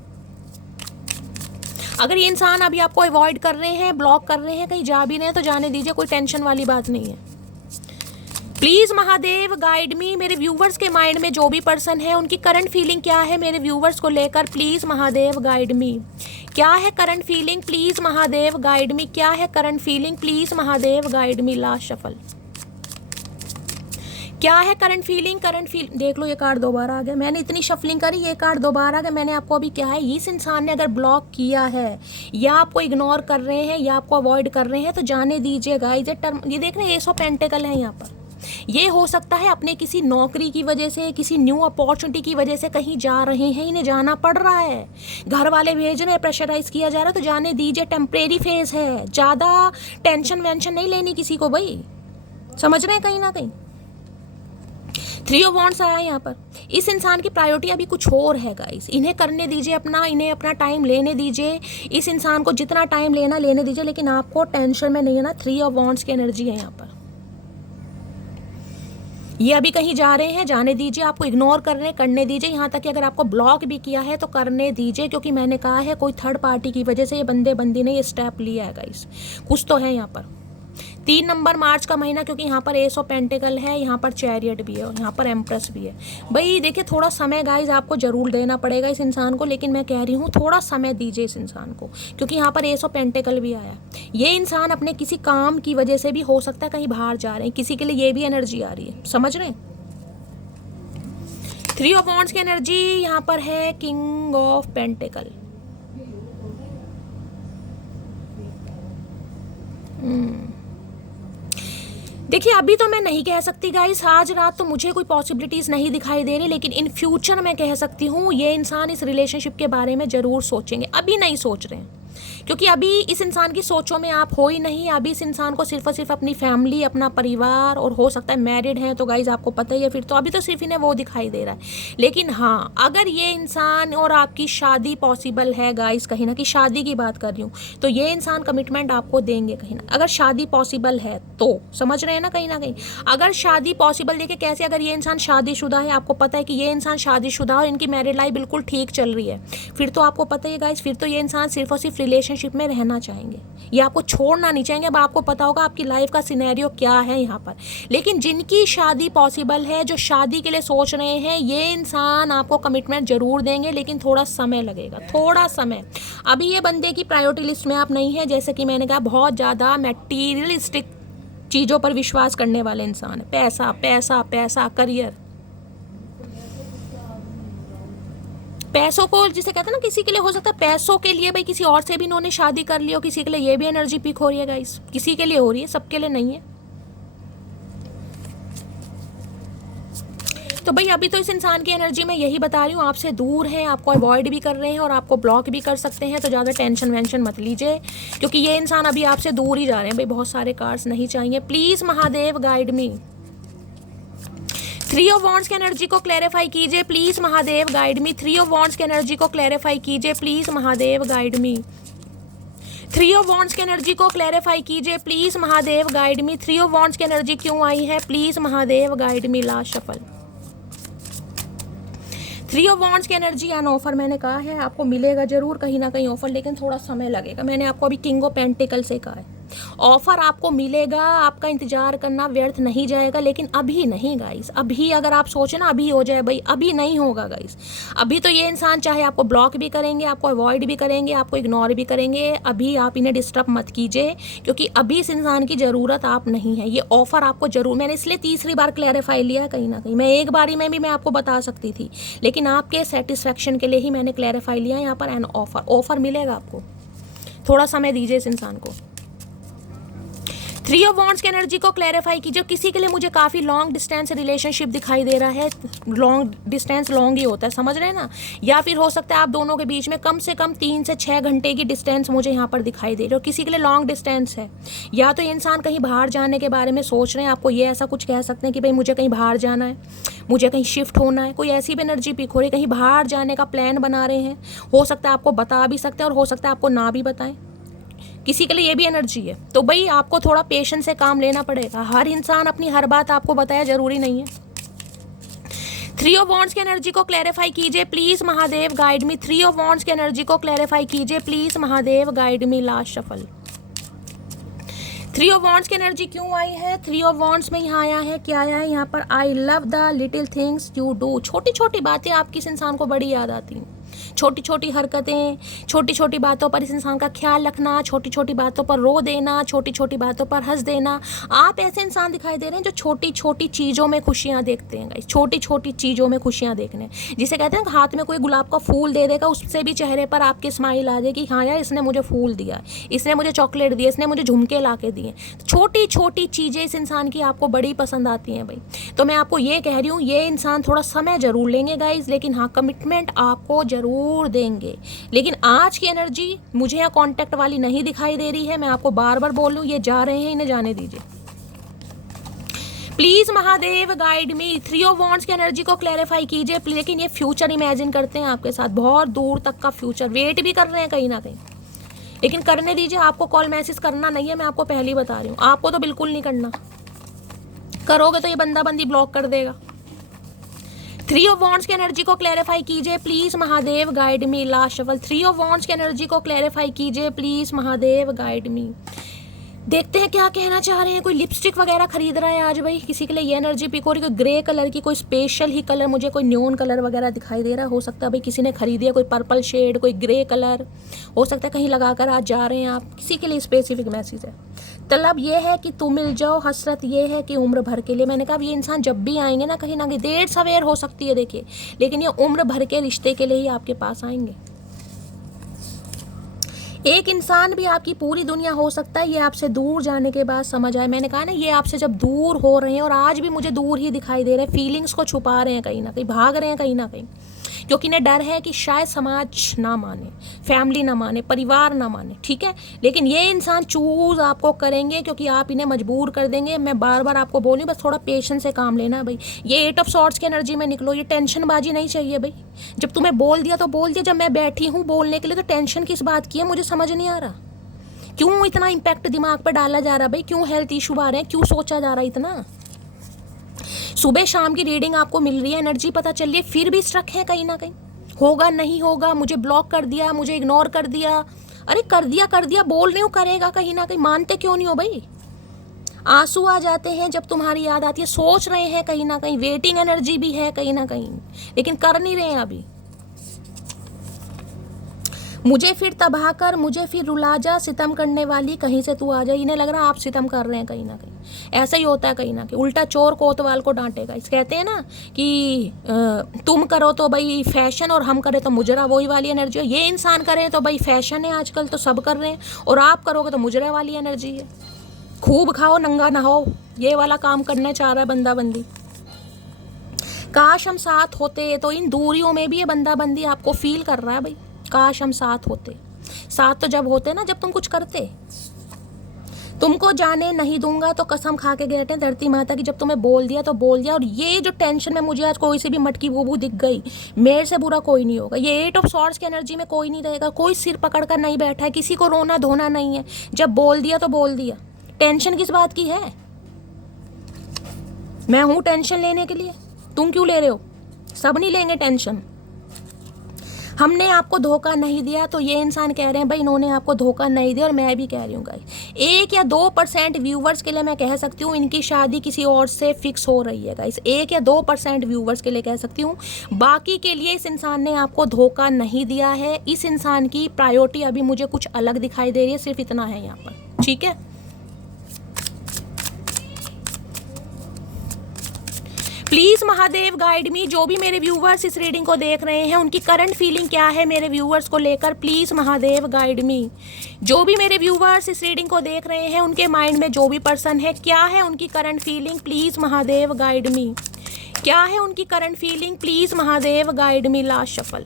अगर ये इंसान अभी आपको अवॉइड कर रहे हैं, ब्लॉक कर रहे हैं, कहीं जा भी रहे हैं, तो जाने दीजिए, कोई टेंशन वाली बात नहीं है। प्लीज महादेव गाइड मी, मेरे व्यूवर्स के माइंड में जो भी पर्सन है उनकी करंट फीलिंग क्या है मेरे व्यूवर्स को लेकर, प्लीज महादेव गाइड मी। क्या है current feeling, please Mahadev guide मी, क्या है current feeling, please Mahadev guide me. Last shuffle, क्या है करंट फीलिंग, करंट फील, देख लो ये कार्ड दोबारा आ गया, मैंने इतनी शफलिंग करी, ये कार्ड दोबारा आ गया। मैंने आपको अभी क्या है, इस इंसान ने अगर ब्लॉक किया है या आपको इग्नोर कर रहे हैं या आपको अवॉइड कर रहे हैं, तो जाने दीजिए गाइस। ये देख रहे हैं एस ऑफ पेंटिकल है यहाँ पर। ये हो सकता है अपने किसी नौकरी की वजह से, किसी न्यू अपॉर्चुनिटी की वजह से कहीं जा रहे हैं, इन्हें जाना पड़ रहा है, घर वाले भेज रहे हैं, प्रेशराइज किया जा रहा है, तो जाने दीजिए, टेम्परेरी फेज है, ज़्यादा टेंशन वेंशन नहीं लेनी किसी को भाई, समझ रहे हैं कहीं ना कहीं। 3 ऑफ वॉन्ड्स आया यहाँ पर। इस इंसान की प्रायोरिटी अभी कुछ और है गाइस, इन्हें करने दीजिए अपना, इन्हें अपना टाइम लेने दीजिए, इस इंसान को जितना टाइम लेना लेने दीजिए, लेकिन आपको टेंशन में नहीं है ना। 3 ऑफ वॉन्ड्स की एनर्जी है यहाँ पर। ये अभी कहीं जा रहे हैं, जाने दीजिए, आपको इग्नोर कर रहे हैं, करने दीजिए, यहाँ तक कि अगर आपको ब्लॉक भी किया है तो करने दीजिए, क्योंकि मैंने कहा है कोई थर्ड पार्टी की वजह से ये बंदे बंदी ने ये स्टेप लिया है गाइस, कुछ तो है यहाँ पर। 3 नंबर मार्च का महीना, क्योंकि यहाँ पर एस ऑफ पेंटिकल है, यहाँ पर चैरियट भी है और यहाँ पर एम्प्रेस भी है। भाई देखिए, थोड़ा समय गाइस आपको जरूर देना पड़ेगा इस इंसान को, लेकिन मैं कह रही हूँ थोड़ा समय दीजिए इस इंसान को, क्योंकि यहाँ पर एस ऑफ पेंटिकल भी आया। ये इंसान अपने किसी काम की वजह से भी हो सकता है कहीं बाहर जा रहे हैं, किसी के लिए ये भी एनर्जी आ रही है, समझ रहे हैं। 3 ऑफ वॉन्ड्स की एनर्जी यहाँ पर है, किंग ऑफ पेंटिकल। देखिए, अभी तो मैं नहीं कह सकती गाइस, आज रात तो मुझे कोई पॉसिबिलिटीज़ नहीं दिखाई दे रही, लेकिन इन फ्यूचर मैं कह सकती हूँ ये इंसान इस रिलेशनशिप के बारे में ज़रूर सोचेंगे। अभी नहीं सोच रहे हैं, क्योंकि अभी इस इंसान की सोचों में आप हो ही नहीं। अभी इस इंसान को सिर्फ और सिर्फ अपनी फैमिली, अपना परिवार, और हो सकता है मैरिड है तो गाइज आपको पता ही है, फिर तो अभी तो सिर्फ इन्हें वो दिखाई दे रहा है। लेकिन हाँ, अगर ये इंसान और आपकी शादी पॉसिबल है गाइज, कहीं ना कि शादी की बात कर रही हूँ, तो ये इंसान कमिटमेंट आपको देंगे कहीं ना, अगर शादी पॉसिबल है तो, समझ रहे हैं ना कहीं ना कहीं। अगर शादी पॉसिबल, देखिए कैसे, अगर ये इंसान शादीशुदा है, आपको पता है कि ये इंसान शादीशुदा और इनकी मैरिड लाइफ बिल्कुल ठीक चल रही है, फिर तो आपको पता है गाइज, फिर तो ये इंसान सिर्फ और सिर्फ रिलेशनशिप में रहना चाहेंगे, ये आपको छोड़ना नहीं चाहेंगे। अब आपको पता होगा आपकी लाइफ का सिनेरियो क्या है यहाँ पर। लेकिन जिनकी शादी पॉसिबल है, जो शादी के लिए सोच रहे हैं, ये इंसान आपको कमिटमेंट जरूर देंगे, लेकिन थोड़ा समय लगेगा, थोड़ा समय। अभी ये बंदे की प्रायोरिटी लिस्ट में आप नहीं है, जैसे कि मैंने कहा, बहुत ज़्यादा मटेरियलिस्टिक चीज़ों पर विश्वास करने वाले इंसान है, पैसा पैसा पैसा, करियर, पैसों को जिसे कहते हैं ना, किसी के लिए हो सकता है पैसों के लिए भाई किसी और से भी इन्होंने शादी कर ली हो, किसी के लिए ये भी एनर्जी पिक हो रही है गाइस, किसी के लिए हो रही है, सबके लिए नहीं है। तो भाई अभी तो इस इंसान की एनर्जी मैं यही बता रही हूँ, आपसे दूर है, आपको अवॉइड भी कर रहे हैं और आपको ब्लॉक भी कर सकते हैं, तो ज़्यादा टेंशन वेंशन मत लीजिए, क्योंकि ये इंसान अभी आपसे दूर ही जा रहे हैं। भाई बहुत सारे कार्ड्स नहीं चाहिए, please Mahadev guide me. 3 of wands की एनर्जी को क्लैरिफाई कीजिए please Mahadev guide me. 3 of wands की एनर्जी को क्लैरिफाई कीजिए please Mahadev guide me. 3 of wands की एनर्जी को क्लैरिफाई कीजिए please Mahadev guide me. 3 of wands की एनर्जी क्यों आई है, please Mahadev guide me. Last shuffle. 3 of wands की एनर्जी एंड ऑफर, मैंने कहा है आपको मिलेगा जरूर कहीं ना कहीं ऑफर, लेकिन थोड़ा समय लगेगा। मैंने आपको अभी किंग ऑफ पेंटिकल से कहा है ऑफर आपको मिलेगा, आपका इंतजार करना व्यर्थ नहीं जाएगा, लेकिन अभी नहीं गाइस। अभी अगर आप सोचें ना अभी हो जाए, भाई अभी नहीं होगा गाइस। अभी तो ये इंसान चाहे आपको ब्लॉक भी करेंगे, आपको अवॉइड भी करेंगे, आपको इग्नोर भी करेंगे, अभी आप इन्हें डिस्टर्ब मत कीजिए, क्योंकि अभी इस इंसान की ज़रूरत आप नहीं है। ये ऑफर आपको जरूर, मैंने इसलिए तीसरी बार क्लैरिफाई लिया कहीं ना कहीं। मैं एक बारी में भी मैं आपको बता सकती थी, लेकिन आपके सेटिस्फेक्शन के लिए ही मैंने क्लैरिफाई लिया यहाँ पर। एंड ऑफर मिलेगा आपको, थोड़ा समय दीजिए इस इंसान को। थ्री ऑफ वॉन्ड्स की एनर्जी को क्लैरिफाई कीजिए। किसी के लिए मुझे काफ़ी लॉन्ग डिस्टेंस रिलेशनशिप दिखाई दे रहा है। लॉन्ग डिस्टेंस लॉन्ग ही होता है, समझ रहे हैं ना। या फिर हो सकता है आप दोनों के बीच में कम से कम 3 से 6 घंटे की डिस्टेंस मुझे यहाँ पर दिखाई दे रही है। किसी के लिए लॉन्ग डिस्टेंस है, या तो ये इंसान कहीं बाहर जाने के बारे में सोच रहे हैं। आपको ये ऐसा कुछ कह सकते हैं कि भाई मुझे कहीं बाहर जाना है, मुझे कहीं शिफ्ट होना है। कोई ऐसी भी एनर्जी पिक हो रही है, कहीं बाहर जाने का प्लान बना रहे हैं। हो सकता है आपको बता भी सकते हैं और हो सकता है आपको ना भी बताएं। किसी के लिए ये भी एनर्जी है। तो भाई आपको थोड़ा पेशेंस से काम लेना पड़ेगा। हर इंसान अपनी हर बात आपको बताया जरूरी नहीं है। थ्री ऑफ वॉन्ड्स की एनर्जी को क्लैरिफाई कीजिए please Mahadev, guide me. Three of wands की एनर्जी को क्लैरिफाई कीजिए please Mahadev, guide me. Last shuffle. Three of wands की एनर्जी क्यों आई है? थ्री ऑफ वॉन्ड्स में यहाँ आया है, क्या आया है यहाँ पर? I love the little things you do. छोटी छोटी बातें आपकी इस इंसान को बड़ी याद आती हैं। छोटी छोटी हरकतें, छोटी छोटी बातों पर इस इंसान का ख्याल रखना, छोटी छोटी बातों पर रो देना, छोटी छोटी बातों पर हंस देना। आप ऐसे इंसान दिखाई दे रहे हैं जो छोटी छोटी चीज़ों में खुशियाँ देखते हैं। छोटी छोटी चीज़ों में खुशियाँ देखने, जिसे कहते हैं हाथ में कोई गुलाब का फूल दे देगा, उससे भी चेहरे पर आपके स्माइल आ जाएगी। हाँ यार, इसने मुझे फूल दिया, इसने मुझे चॉकलेट दिया, इसने मुझे झुमके ला के दिए। छोटी छोटी चीज़ें इस इंसान की आपको बड़ी पसंद आती हैं भाई। तो मैं आपको ये कह रही हूँ, ये इंसान थोड़ा समय जरूर लेंगे गाइज, लेकिन हाँ कमिटमेंट आपको जरूर देंगे। लेकिन आज की एनर्जी मुझे यहाँ कांटेक्ट वाली नहीं दिखाई दे रही है। मैं आपको बार बार बोल लूँ, ये जा रहे हैं, इन्हें जाने दीजिए please Mahadev, guide me. Three of wands की एनर्जी को क्लैरिफाई कीजिए। लेकिन ये फ्यूचर इमेजिन करते हैं आपके साथ, बहुत दूर तक का फ्यूचर वेट भी कर रहे हैं कहीं ना कहीं। लेकिन करने दीजिए, आपको कॉल मैसेज करना नहीं है, मैं आपको पहले ही बता रही हूँ। आपको तो बिल्कुल नहीं करना, करोगे तो ये बंदा बंदी ब्लॉक कर देगा। थ्री ऑफ वॉन्ड्स की एनर्जी को क्लैरिफाई कीजिए please Mahadev, guide me. Last shuffle. Three of wands की एनर्जी को क्लैरिफाई कीजिए प्लीज महादेव, गाइड मी। देखते हैं क्या कहना चाह रहे हैं। कोई लिपस्टिक वगैरह खरीद रहा है आज भाई, किसी के लिए ये एनर्जी पिक हो रही है। कोई ग्रे कलर की, कोई स्पेशल ही कलर, मुझे कोई न्योन कलर वगैरह दिखाई दे रहा है। हो सकता है भाई किसी ने खरीदी है, कोई पर्पल शेड, कोई ग्रे कलर, हो सकता है कहीं लगाकर आज जा रहे हैं आप। किसी के लिए स्पेसिफिक मैसेज है। तलब ये है कि तुम मिल जाओ, हसरत ये है कि उम्र भर के लिए। मैंने कहा ये इंसान जब भी आएंगे ना कहीं देर सवेर हो सकती है देखिए, लेकिन ये उम्र भर के रिश्ते के लिए ही आपके पास आएंगे। एक इंसान भी आपकी पूरी दुनिया हो सकता है, ये आपसे दूर जाने के बाद समझ आए। मैंने कहा ना, ये आपसे जब दूर हो रहे हैं, और आज भी मुझे दूर ही दिखाई दे रहे हैं, फीलिंग्स को छुपा रहे हैं कहीं ना कहीं, भाग रहे हैं कहीं ना कहीं, क्योंकि इन्हें डर है कि शायद समाज ना माने, फैमिली ना माने, परिवार ना माने। ठीक है, लेकिन ये इंसान चूज आपको करेंगे क्योंकि आप इन्हें मजबूर कर देंगे। मैं बार बार आपको बोल रही हूँ, बस थोड़ा पेशेंस से काम लेना भाई। ये 8 ऑफ सॉर्ड्स की एनर्जी में निकलो, ये टेंशनबाजी नहीं चाहिए भाई। जब तुम्हें बोल दिया तो बोल दिया, जब मैं बैठी हूँ बोलने के लिए तो टेंशन किस बात की है, मुझे समझ नहीं आ रहा। क्यों इतना इम्पैक्ट दिमाग पर डाला जा रहा भाई? क्यों हेल्थ इशू आ रहे हैं? क्यों सोचा जा रहा है इतना? सुबह शाम की रीडिंग आपको मिल रही है, एनर्जी पता चल रही है, फिर भी स्ट्रक है कहीं ना कहीं। होगा नहीं होगा, मुझे ब्लॉक कर दिया, मुझे इग्नोर कर दिया। अरे कर दिया बोल रही हूँ, करेगा कहीं ना कहीं, मानते क्यों नहीं हो भाई? आंसू आ जाते हैं जब तुम्हारी याद आती है, सोच रहे हैं कहीं ना कहीं, वेटिंग एनर्जी भी है कहीं ना कहीं, लेकिन कर नहीं रहे हैं अभी। मुझे फिर तबाह कर, मुझे फिर रुला जा, सितम करने वाली कहीं से तू आ जा। इन्हें लग रहा है आप सितम कर रहे हैं कहीं ना कहीं। ऐसा ही होता है कहीं ना कहीं, उल्टा चोर कोतवाल को डांटेगा। इस कहते हैं ना कि तुम करो तो भाई फैशन और हम करें तो मुजरा, वही वाली एनर्जी है। ये इंसान करे तो भाई फैशन है आजकल, तो सब कर रहे हैं, और आप करोगे तो मुजरा वाली एनर्जी है। खूब खाओ नंगा नहाओ, ये वाला काम करना चाह रहा है बंदा बंदी। काश हम साथ होते, तो इन दूरियों में भी ये बंदा बंदी आपको फील कर रहा है भाई। काश हम साथ होते। साथ तो जब होते ना, जब तुम कुछ करते। तुमको जाने नहीं दूंगा तो कसम खा के गए थे धरती माता की, जब तुम्हें बोल दिया तो बोल दिया। और ये जो टेंशन में मुझे आज कोई सी भी मटकी बूबू दिख गई, मेरे से बुरा कोई नहीं होगा। ये 8 ऑफ सॉर्ड्स की एनर्जी में कोई नहीं रहेगा, कोई सिर पकड़ कर नहीं बैठा है, किसी को रोना धोना नहीं है। जब बोल दिया तो बोल दिया। टेंशन किस बात की है? मैं हूं टेंशन लेने के लिए, तुम क्यों ले रहे हो? सब नहीं लेंगे टेंशन। हमने आपको धोखा नहीं दिया, तो ये इंसान कह रहे हैं भाई इन्होंने आपको धोखा नहीं दिया। और मैं भी कह रही हूँ गाइस, 1 या 2% व्यूवर्स के लिए मैं कह सकती हूँ इनकी शादी किसी और से फिक्स हो रही है गाइस। 1 या 2% व्यूवर्स के लिए कह सकती हूँ, बाकी के लिए इस इंसान ने आपको धोखा नहीं दिया है। इस इंसान की प्रायोरिटी अभी मुझे कुछ अलग दिखाई दे रही है, सिर्फ इतना है यहाँ पर। ठीक है, प्लीज महादेव गाइड मी, जो भी मेरे व्यूवर्स इस रीडिंग को देख रहे हैं उनकी करंट फीलिंग क्या है मेरे व्यूवर्स को लेकर, प्लीज महादेव गाइड मी। जो भी मेरे व्यूवर्स इस रीडिंग को देख रहे हैं उनके माइंड में जो भी पर्सन है, क्या है उनकी current feeling, please Mahadev guide मी। क्या है उनकी current feeling, please Mahadev guide me. Last shuffle.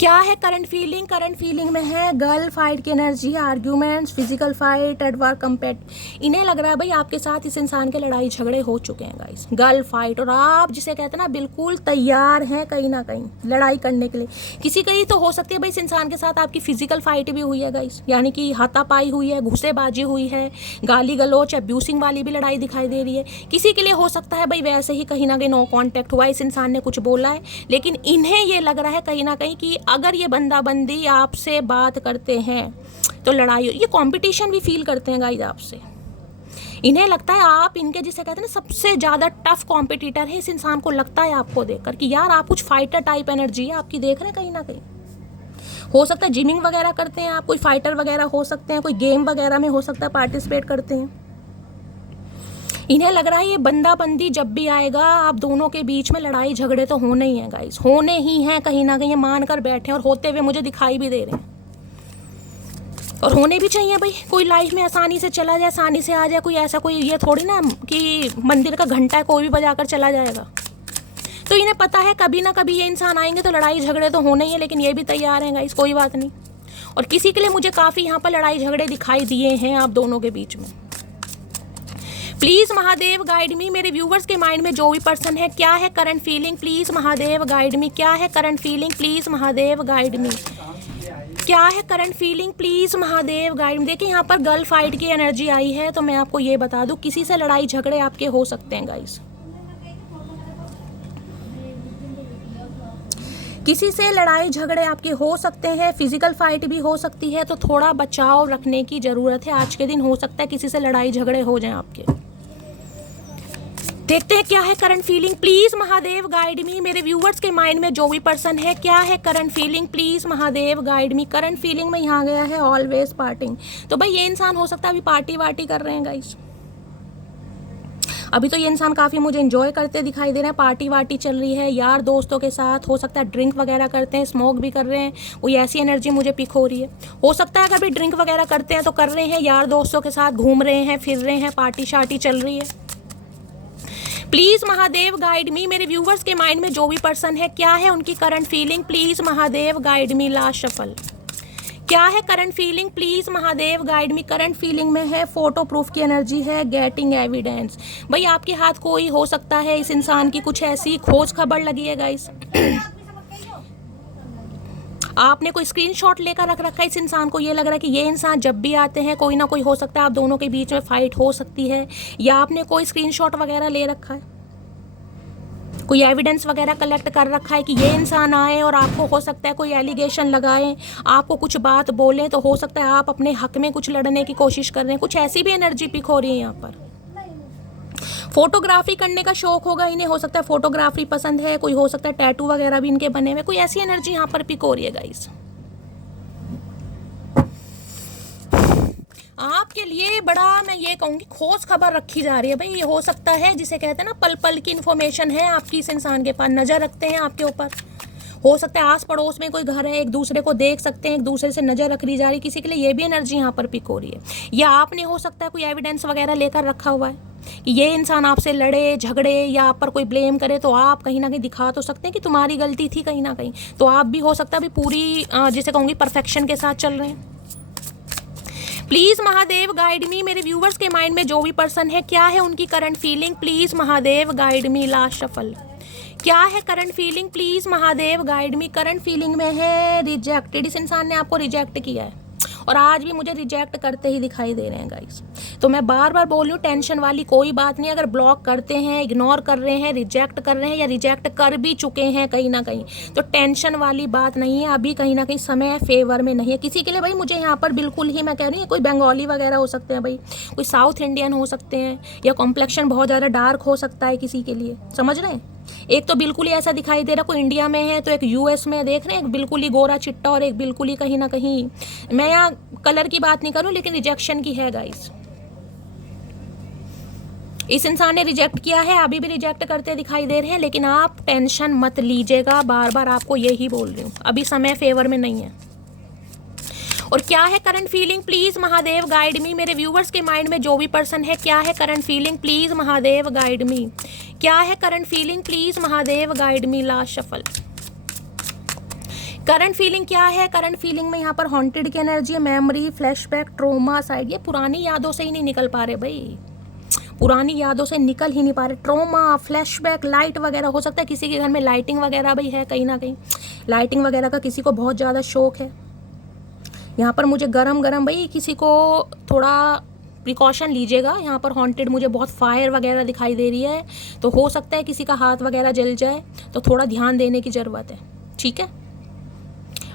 क्या है करंट फीलिंग? करंट फीलिंग में है गर्ल फाइट की energy, arguments, physical fight, at work, compete. इन्हें लग रहा है भाई आपके साथ इस इंसान के लड़ाई झगड़े हो चुके हैं गाइस, गर्ल फाइट, और आप जिसे कहते हैं ना बिल्कुल तैयार हैं कहीं ना कहीं लड़ाई करने के लिए। किसी के लिए तो हो सकती है भाई इस इंसान के साथ आपकी फिजिकल फाइट भी हुई है गाइस, यानी कि हाथापाई हुई है, घुसेबाजी हुई है, गाली गलोच, अब्यूसिंग वाली भी लड़ाई दिखाई दे रही है। किसी के लिए हो सकता है भाई वैसे ही कहीं ना कहीं नो कॉन्टैक्ट हुआ, इस इंसान ने कुछ बोला है, लेकिन इन्हें ये लग रहा है कहीं ना कहीं कि अगर ये बंदा बंदी आपसे बात करते हैं तो लड़ाई, ये कंपटीशन भी फील करते हैं गाइस आपसे। इन्हें लगता है आप इनके जिसे कहते हैं ना सबसे ज़्यादा टफ कॉम्पिटिटर है। इस इंसान को लगता है आपको देखकर कि यार आप कुछ फाइटर टाइप एनर्जी है आपकी, देख रहे हैं कहीं ना कहीं। हो सकता है जिमिंग वगैरह करते हैं आप, कोई फाइटर वगैरह हो सकते हैं, कोई गेम वगैरह में हो सकता है पार्टिसिपेट करते हैं। इन्हें लग रहा है ये बंदा बंदी जब भी आएगा आप दोनों के बीच में लड़ाई झगड़े तो होने ही हैं गाइस, होने ही हैं कहीं ना कहीं, ये मान कर बैठे हैं और होते हुए मुझे दिखाई भी दे रहे हैं, और होने भी चाहिए भाई। कोई लाइफ में आसानी से चला जाए, आसानी से आ जाए, कोई ऐसा कोई ये थोड़ी ना कि मंदिर का घंटा है कोई भी बजाकर चला जाएगा। तो इन्हें पता है कभी ना कभी ये इंसान आएंगे तो लड़ाई झगड़े तो होने ही है, लेकिन ये भी तैयार हैं गाइस, कोई बात नहीं। और किसी के लिए मुझे काफ़ी यहाँ पर लड़ाई झगड़े दिखाई दिए हैं आप दोनों के बीच में। प्लीज महादेव गाइड मी, मेरे व्यूवर्स के माइंड में जो भी पर्सन है, क्या है current feeling, please Mahadev guide मी। क्या है current feeling, please Mahadev guide मी। क्या है current feeling, please Mahadev guide मी। देखिए यहाँ पर गर्ल फाइट की एनर्जी आई है, तो मैं आपको ये बता दूं किसी से लड़ाई झगड़े आपके हो सकते हैं गाइस, किसी से लड़ाई झगड़े आपके हो सकते हैं, फिजिकल फाइट भी हो सकती है, तो थोड़ा बचाव रखने की ज़रूरत है। आज के दिन हो सकता है किसी से लड़ाई झगड़े हो जाएं आपके। देखते हैं क्या है current feeling, please Mahadev guide मी। मेरे व्यूवर्स के माइंड में जो भी पर्सन है, क्या है current feeling, please Mahadev guide me. Current feeling में यहाँ गया है ऑलवेज पार्टिंग, तो भाई ये इंसान हो सकता है अभी पार्टी वार्टी कर रहे हैं गाइस। अभी तो ये इंसान काफ़ी मुझे एंजॉय करते दिखाई दे रहे हैं, पार्टी वार्टी चल रही है यार दोस्तों के साथ, हो सकता है ड्रिंक वगैरह करते हैं, स्मोक भी कर रहे हैं, कोई ऐसी एनर्जी मुझे पिक हो रही है। हो सकता है अगर भी ड्रिंक वगैरह करते हैं तो कर रहे हैं यार दोस्तों के साथ, घूम रहे हैं, फिर रहे हैं, पार्टी शार्टी चल रही है। प्लीज महादेव गाइड मी, मेरे व्यूवर्स के माइंड में जो भी पर्सन है, क्या है उनकी current feeling, please Mahadev guide me. Last shuffle. क्या है current feeling, please Mahadev guide me. Current feeling में है फोटो प्रूफ की एनर्जी है, गेटिंग एविडेंस। भाई आपके हाथ कोई हो सकता है इस इंसान की कुछ ऐसी खोज खबर लगी है गाइस आपने कोई स्क्रीनशॉट लेकर रख रखा है इस इंसान को, ये लग रहा है कि ये इंसान जब भी आते हैं कोई ना कोई हो सकता है आप दोनों के बीच में फाइट हो सकती है, या आपने कोई स्क्रीनशॉट वगैरह ले रखा है, कोई एविडेंस वगैरह कलेक्ट कर रखा है कि ये इंसान आए और आपको हो सकता है कोई एलिगेशन लगाएं, आपको कुछ बात बोलें, तो हो सकता है आप अपने हक में कुछ लड़ने की कोशिश कर रहे हैं। कुछ ऐसी भी एनर्जी पिक हो रही है यहाँ पर। फोटोग्राफी करने का शौक होगा इन्हें, हो सकता है फोटोग्राफी पसंद है, कोई हो सकता है टैटू वगैरह भी इनके बने हुए, कोई ऐसी एनर्जी यहाँ पर पिक हो रही है गाइस। आपके लिए बड़ा मैं ये कहूँगी खोज खबर रखी जा रही है भाई। ये हो सकता है जिसे कहते हैं ना पल पल की इन्फॉर्मेशन है आपकी इस इंसान के पास, नज़र रखते हैं आपके ऊपर। हो सकता है आस पड़ोस में कोई घर है, एक दूसरे को देख सकते हैं, एक दूसरे से नज़र रखी जा रही, किसी के लिए ये भी एनर्जी यहाँ पर पिक हो रही है। या आपने हो सकता है कोई एविडेंस वगैरह लेकर रखा हुआ है कि ये इंसान आपसे लड़े झगड़े या आप पर कोई ब्लेम करे, तो आप कहीं ना कहीं दिखा तो सकते हैं कि तुम्हारी गलती थी कहीं ना कहीं, तो आप भी हो सकता है अभी पूरी जिसे कहूँगी परफेक्शन के साथ चल रहे हैं। प्लीज महादेव गाइड मी, मेरे व्यूवर्स के माइंड में जो भी पर्सन है, क्या है उनकी current feeling, please Mahadev guide me. Last shuffle. क्या है current feeling, please Mahadev guide me. Current feeling में है रिजेक्टेड, इस इंसान ने आपको रिजेक्ट किया है और आज भी मुझे रिजेक्ट करते ही दिखाई दे रहे हैं गाइस। तो मैं बार बार बोल रही हूँ टेंशन वाली कोई बात नहीं, अगर ब्लॉक करते हैं, इग्नोर कर रहे हैं, रिजेक्ट कर रहे हैं या रिजेक्ट कर भी चुके हैं कहीं ना कहीं, तो टेंशन वाली बात नहीं है। अभी कहीं ना कहीं समय फेवर में नहीं है किसी के लिए भाई। मुझे यहाँ पर बिल्कुल ही मैं कह रही हूँ कोई बंगाली वगैरह हो सकते हैं भाई, कोई साउथ इंडियन हो सकते हैं, या कॉम्प्लेक्शन बहुत ज़्यादा डार्क हो सकता है किसी के लिए, समझ रहे हैं। एक तो बिल्कुल ही ऐसा दिखाई दे रहा, कोई इंडिया में है तो एक यूएस में देख रहे हैं, एक बिल्कुल ही गोरा चिट्टा और एक बिल्कुल ही कहीं ना कहीं, मैं यहाँ कलर की बात नहीं करूँ लेकिन रिजेक्शन की है गाइस। इस इंसान ने रिजेक्ट किया है, अभी भी रिजेक्ट करते दिखाई दे रहे हैं, लेकिन आप टेंशन मत लीजिएगा, बार बार आपको यही बोल रही हूँ, अभी समय फेवर में नहीं है। और क्या है current feeling, please Mahadev guide मी। मेरे व्यूवर्स के माइंड में जो भी पर्सन है, क्या है current feeling, please Mahadev guide मी। क्या है current feeling, please Mahadev guide me. Last shuffle. Current feeling क्या है? करंट फीलिंग में यहाँ पर हॉन्टेड की एनर्जी है, मेमोरी, फ्लैशबैक, ट्रोमा साइड। ये पुरानी यादों से ही नहीं निकल पा रहे भाई, पुरानी यादों से निकल ही नहीं पा रहे। ट्रोमा, फ्लैशबैक, लाइट वगैरह, हो सकता है किसी के घर में लाइटिंग वगैरह भी है, कहीं ना कहीं लाइटिंग वगैरह का किसी को बहुत ज़्यादा शौक है। यहाँ पर मुझे गरम गरम भाई, किसी को थोड़ा प्रिकॉशन लीजिएगा। यहाँ पर हॉन्टेड मुझे बहुत फायर वगैरह दिखाई दे रही है, तो हो सकता है किसी का हाथ वगैरह जल जाए, तो थोड़ा ध्यान देने की ज़रूरत है, ठीक है।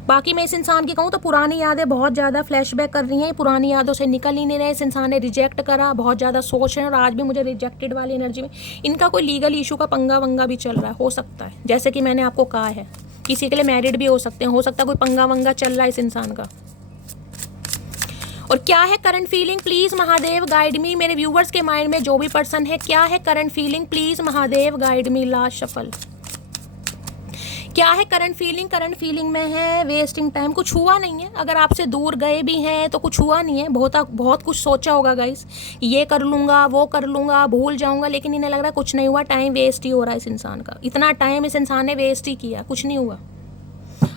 बाकी मैं इस इंसान की कहूँ तो पुरानी यादें बहुत ज़्यादा फ्लैशबैक कर रही हैं, पुरानी यादों से निकल ही नहीं रहे। इस इंसान ने रिजेक्ट करा, बहुत ज़्यादा सोच रहे हैं, और आज भी मुझे रिजेक्टेड वाली एनर्जी में इनका कोई लीगल इशू का पंगा वंगा भी चल रहा है, हो सकता है, जैसे कि मैंने आपको कहा है। किसी के लिए मैरिड भी हो सकते हैं, हो सकता है कोई पंगा वंगा चल रहा है इस इंसान का। और क्या है current feeling, please Mahadev guide मी। मेरे व्यूवर्स के माइंड में जो भी पर्सन है, क्या है current feeling, please Mahadev guide me. Last shuffle. क्या है करंट फीलिंग? करंट फीलिंग में है वेस्टिंग टाइम, कुछ हुआ नहीं है। अगर आपसे दूर गए भी हैं तो कुछ हुआ नहीं है। बहुत कुछ सोचा होगा गाइस, ये कर लूँगा, वो कर लूँगा, भूल जाऊँगा, लेकिन इन्हें लग रहा है कुछ नहीं हुआ, टाइम वेस्ट ही हो रहा है इस इंसान का। इतना टाइम इस इंसान ने वेस्ट ही किया, कुछ नहीं हुआ।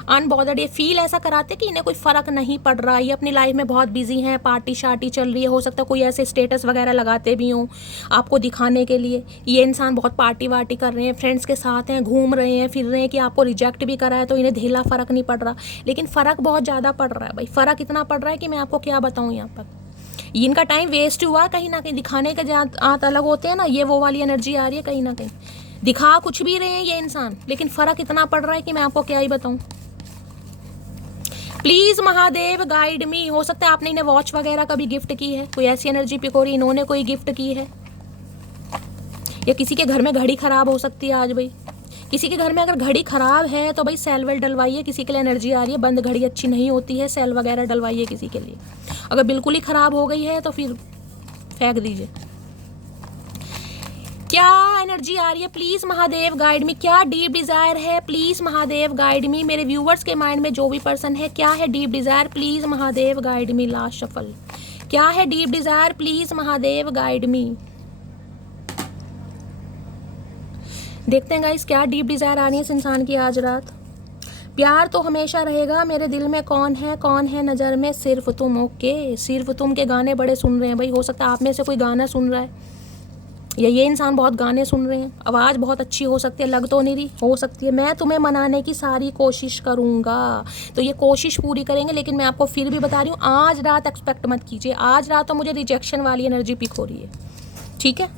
अनबॉदर्ड, ये फील ऐसा कराते कि इन्हें कोई फ़र्क नहीं पड़ रहा, ये अपनी लाइफ में बहुत बिजी हैं, पार्टी शार्टी चल रही है। हो सकता है कोई ऐसे स्टेटस वगैरह लगाते भी हों आपको दिखाने के लिए, ये इंसान बहुत पार्टी वार्टी कर रहे हैं, फ्रेंड्स के साथ हैं, घूम रहे हैं, फिर रहे हैं, कि आपको रिजेक्ट भी करा है तो इन्हें ढीला फ़र्क नहीं पड़ रहा। लेकिन फ़र्क बहुत ज़्यादा पड़ रहा है भाई, फ़र्क इतना पड़ रहा है कि मैं आपको क्या बताऊँ। यहाँ पर इनका टाइम वेस्ट हुआ कहीं ना कहीं, दिखाने के आत अलग होते हैं ना, ये वो वाली एनर्जी आ रही है कहीं ना कहीं। दिखा कुछ भी रहे हैं ये इंसान, लेकिन फ़र्क इतना पड़ रहा है कि मैं आपको क्या ही बताऊँ। प्लीज महादेव गाइड मी। हो सकता है आपने इन्हें वॉच वगैरह कभी गिफ्ट की है, कोई ऐसी एनर्जी पिक हो रही, इन्होंने कोई गिफ्ट की है, या किसी के घर में घड़ी खराब हो सकती है आज भाई। किसी के घर में अगर घड़ी खराब है तो भाई सेल वेल डलवाइए। किसी के लिए एनर्जी आ रही है बंद घड़ी अच्छी नहीं होती है, सेल वगैरह डलवाइए किसी के लिए। अगर बिल्कुल ही खराब हो गई है तो फिर फेंक दीजिए। क्या एनर्जी आ रही है, प्लीज महादेव गाइड मी। क्या डीप डिजायर है, प्लीज महादेव गाइड मी। मेरे व्यूवर्स के माइंड में जो भी पर्सन है, क्या है deep Dzire, please Mahadev guide me. Last shuffle. क्या है deep Dzire, please Mahadev guide मी। देखते हैं गाइस क्या डीप डिजायर आ रही है इस इंसान की आज रात। प्यार तो हमेशा रहेगा, मेरे दिल में कौन है नज़र में सिर्फ तुम। ओके, सिर्फ तुम के गाने बड़े सुन रहे हैं भाई। हो सकता है आप में से कोई गाना सुन रहा है, या ये इंसान बहुत गाने सुन रहे हैं, आवाज़ बहुत अच्छी हो सकती है, लग तो नहीं रही, हो सकती है। मैं तुम्हें मनाने की सारी कोशिश करूँगा, तो ये कोशिश पूरी करेंगे। लेकिन मैं आपको फिर भी बता रही हूँ, आज रात एक्सपेक्ट मत कीजिए। आज रात तो मुझे रिजेक्शन वाली एनर्जी पिक हो रही है, ठीक है।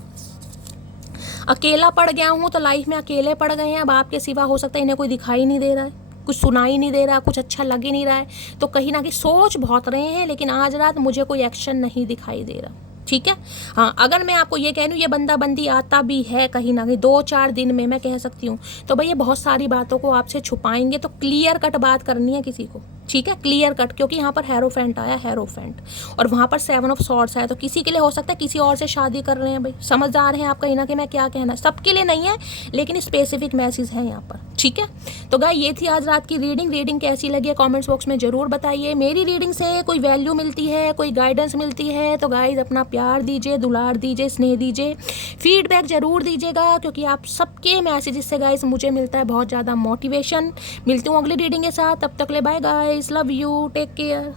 अकेला पड़ गया हूँ तो लाइफ में अकेले पड़ गए हैं, अब आपके सिवा हो सकता है इन्हें कोई दिखाई नहीं दे रहा है, कुछ सुनाई नहीं दे रहा, कुछ अच्छा लग ही नहीं रहा है, तो कहीं ना कहीं सोच बहुत रहे हैं, लेकिन आज रात मुझे कोई एक्शन नहीं दिखाई दे रहा, ठीक है। हाँ, अगर मैं आपको ये कह दूँ ये बंदा बंदी आता भी है कहीं ना कहीं 2-4 दिन में, मैं कह सकती हूँ, तो भाई ये बहुत सारी बातों को आपसे छुपाएंगे। तो क्लियर कट बात करनी है किसी को, ठीक है, क्लियर कट। क्योंकि यहाँ पर हेरोफेंट आया, हेरोफेंट, और वहाँ पर 7 ऑफ सॉर्ड्स आया, तो किसी के लिए हो सकता है किसी और से शादी कर रहे हैं भाई। समझदार हैं आप कहीं ना कहीं, मैं क्या कहना, सबके लिए नहीं है, लेकिन स्पेसिफिक मैसेज है यहाँ पर, ठीक है। तो गाइस ये थी आज रात की रीडिंग कैसी लगी है कमेंट्स बॉक्स में ज़रूर बताइए। मेरी रीडिंग से कोई वैल्यू मिलती है, कोई गाइडेंस मिलती है, तो गाइस अपना प्यार दीजिए, दुलार दीजिए, स्नेह दीजिए, फीडबैक ज़रूर दीजिएगा, क्योंकि आप सबके मैसेजेस से गाइस मुझे मिलता है बहुत ज़्यादा मोटिवेशन। मिलती हूँ अगली रीडिंग के साथ, तब तक ले bye guys, love you, take care.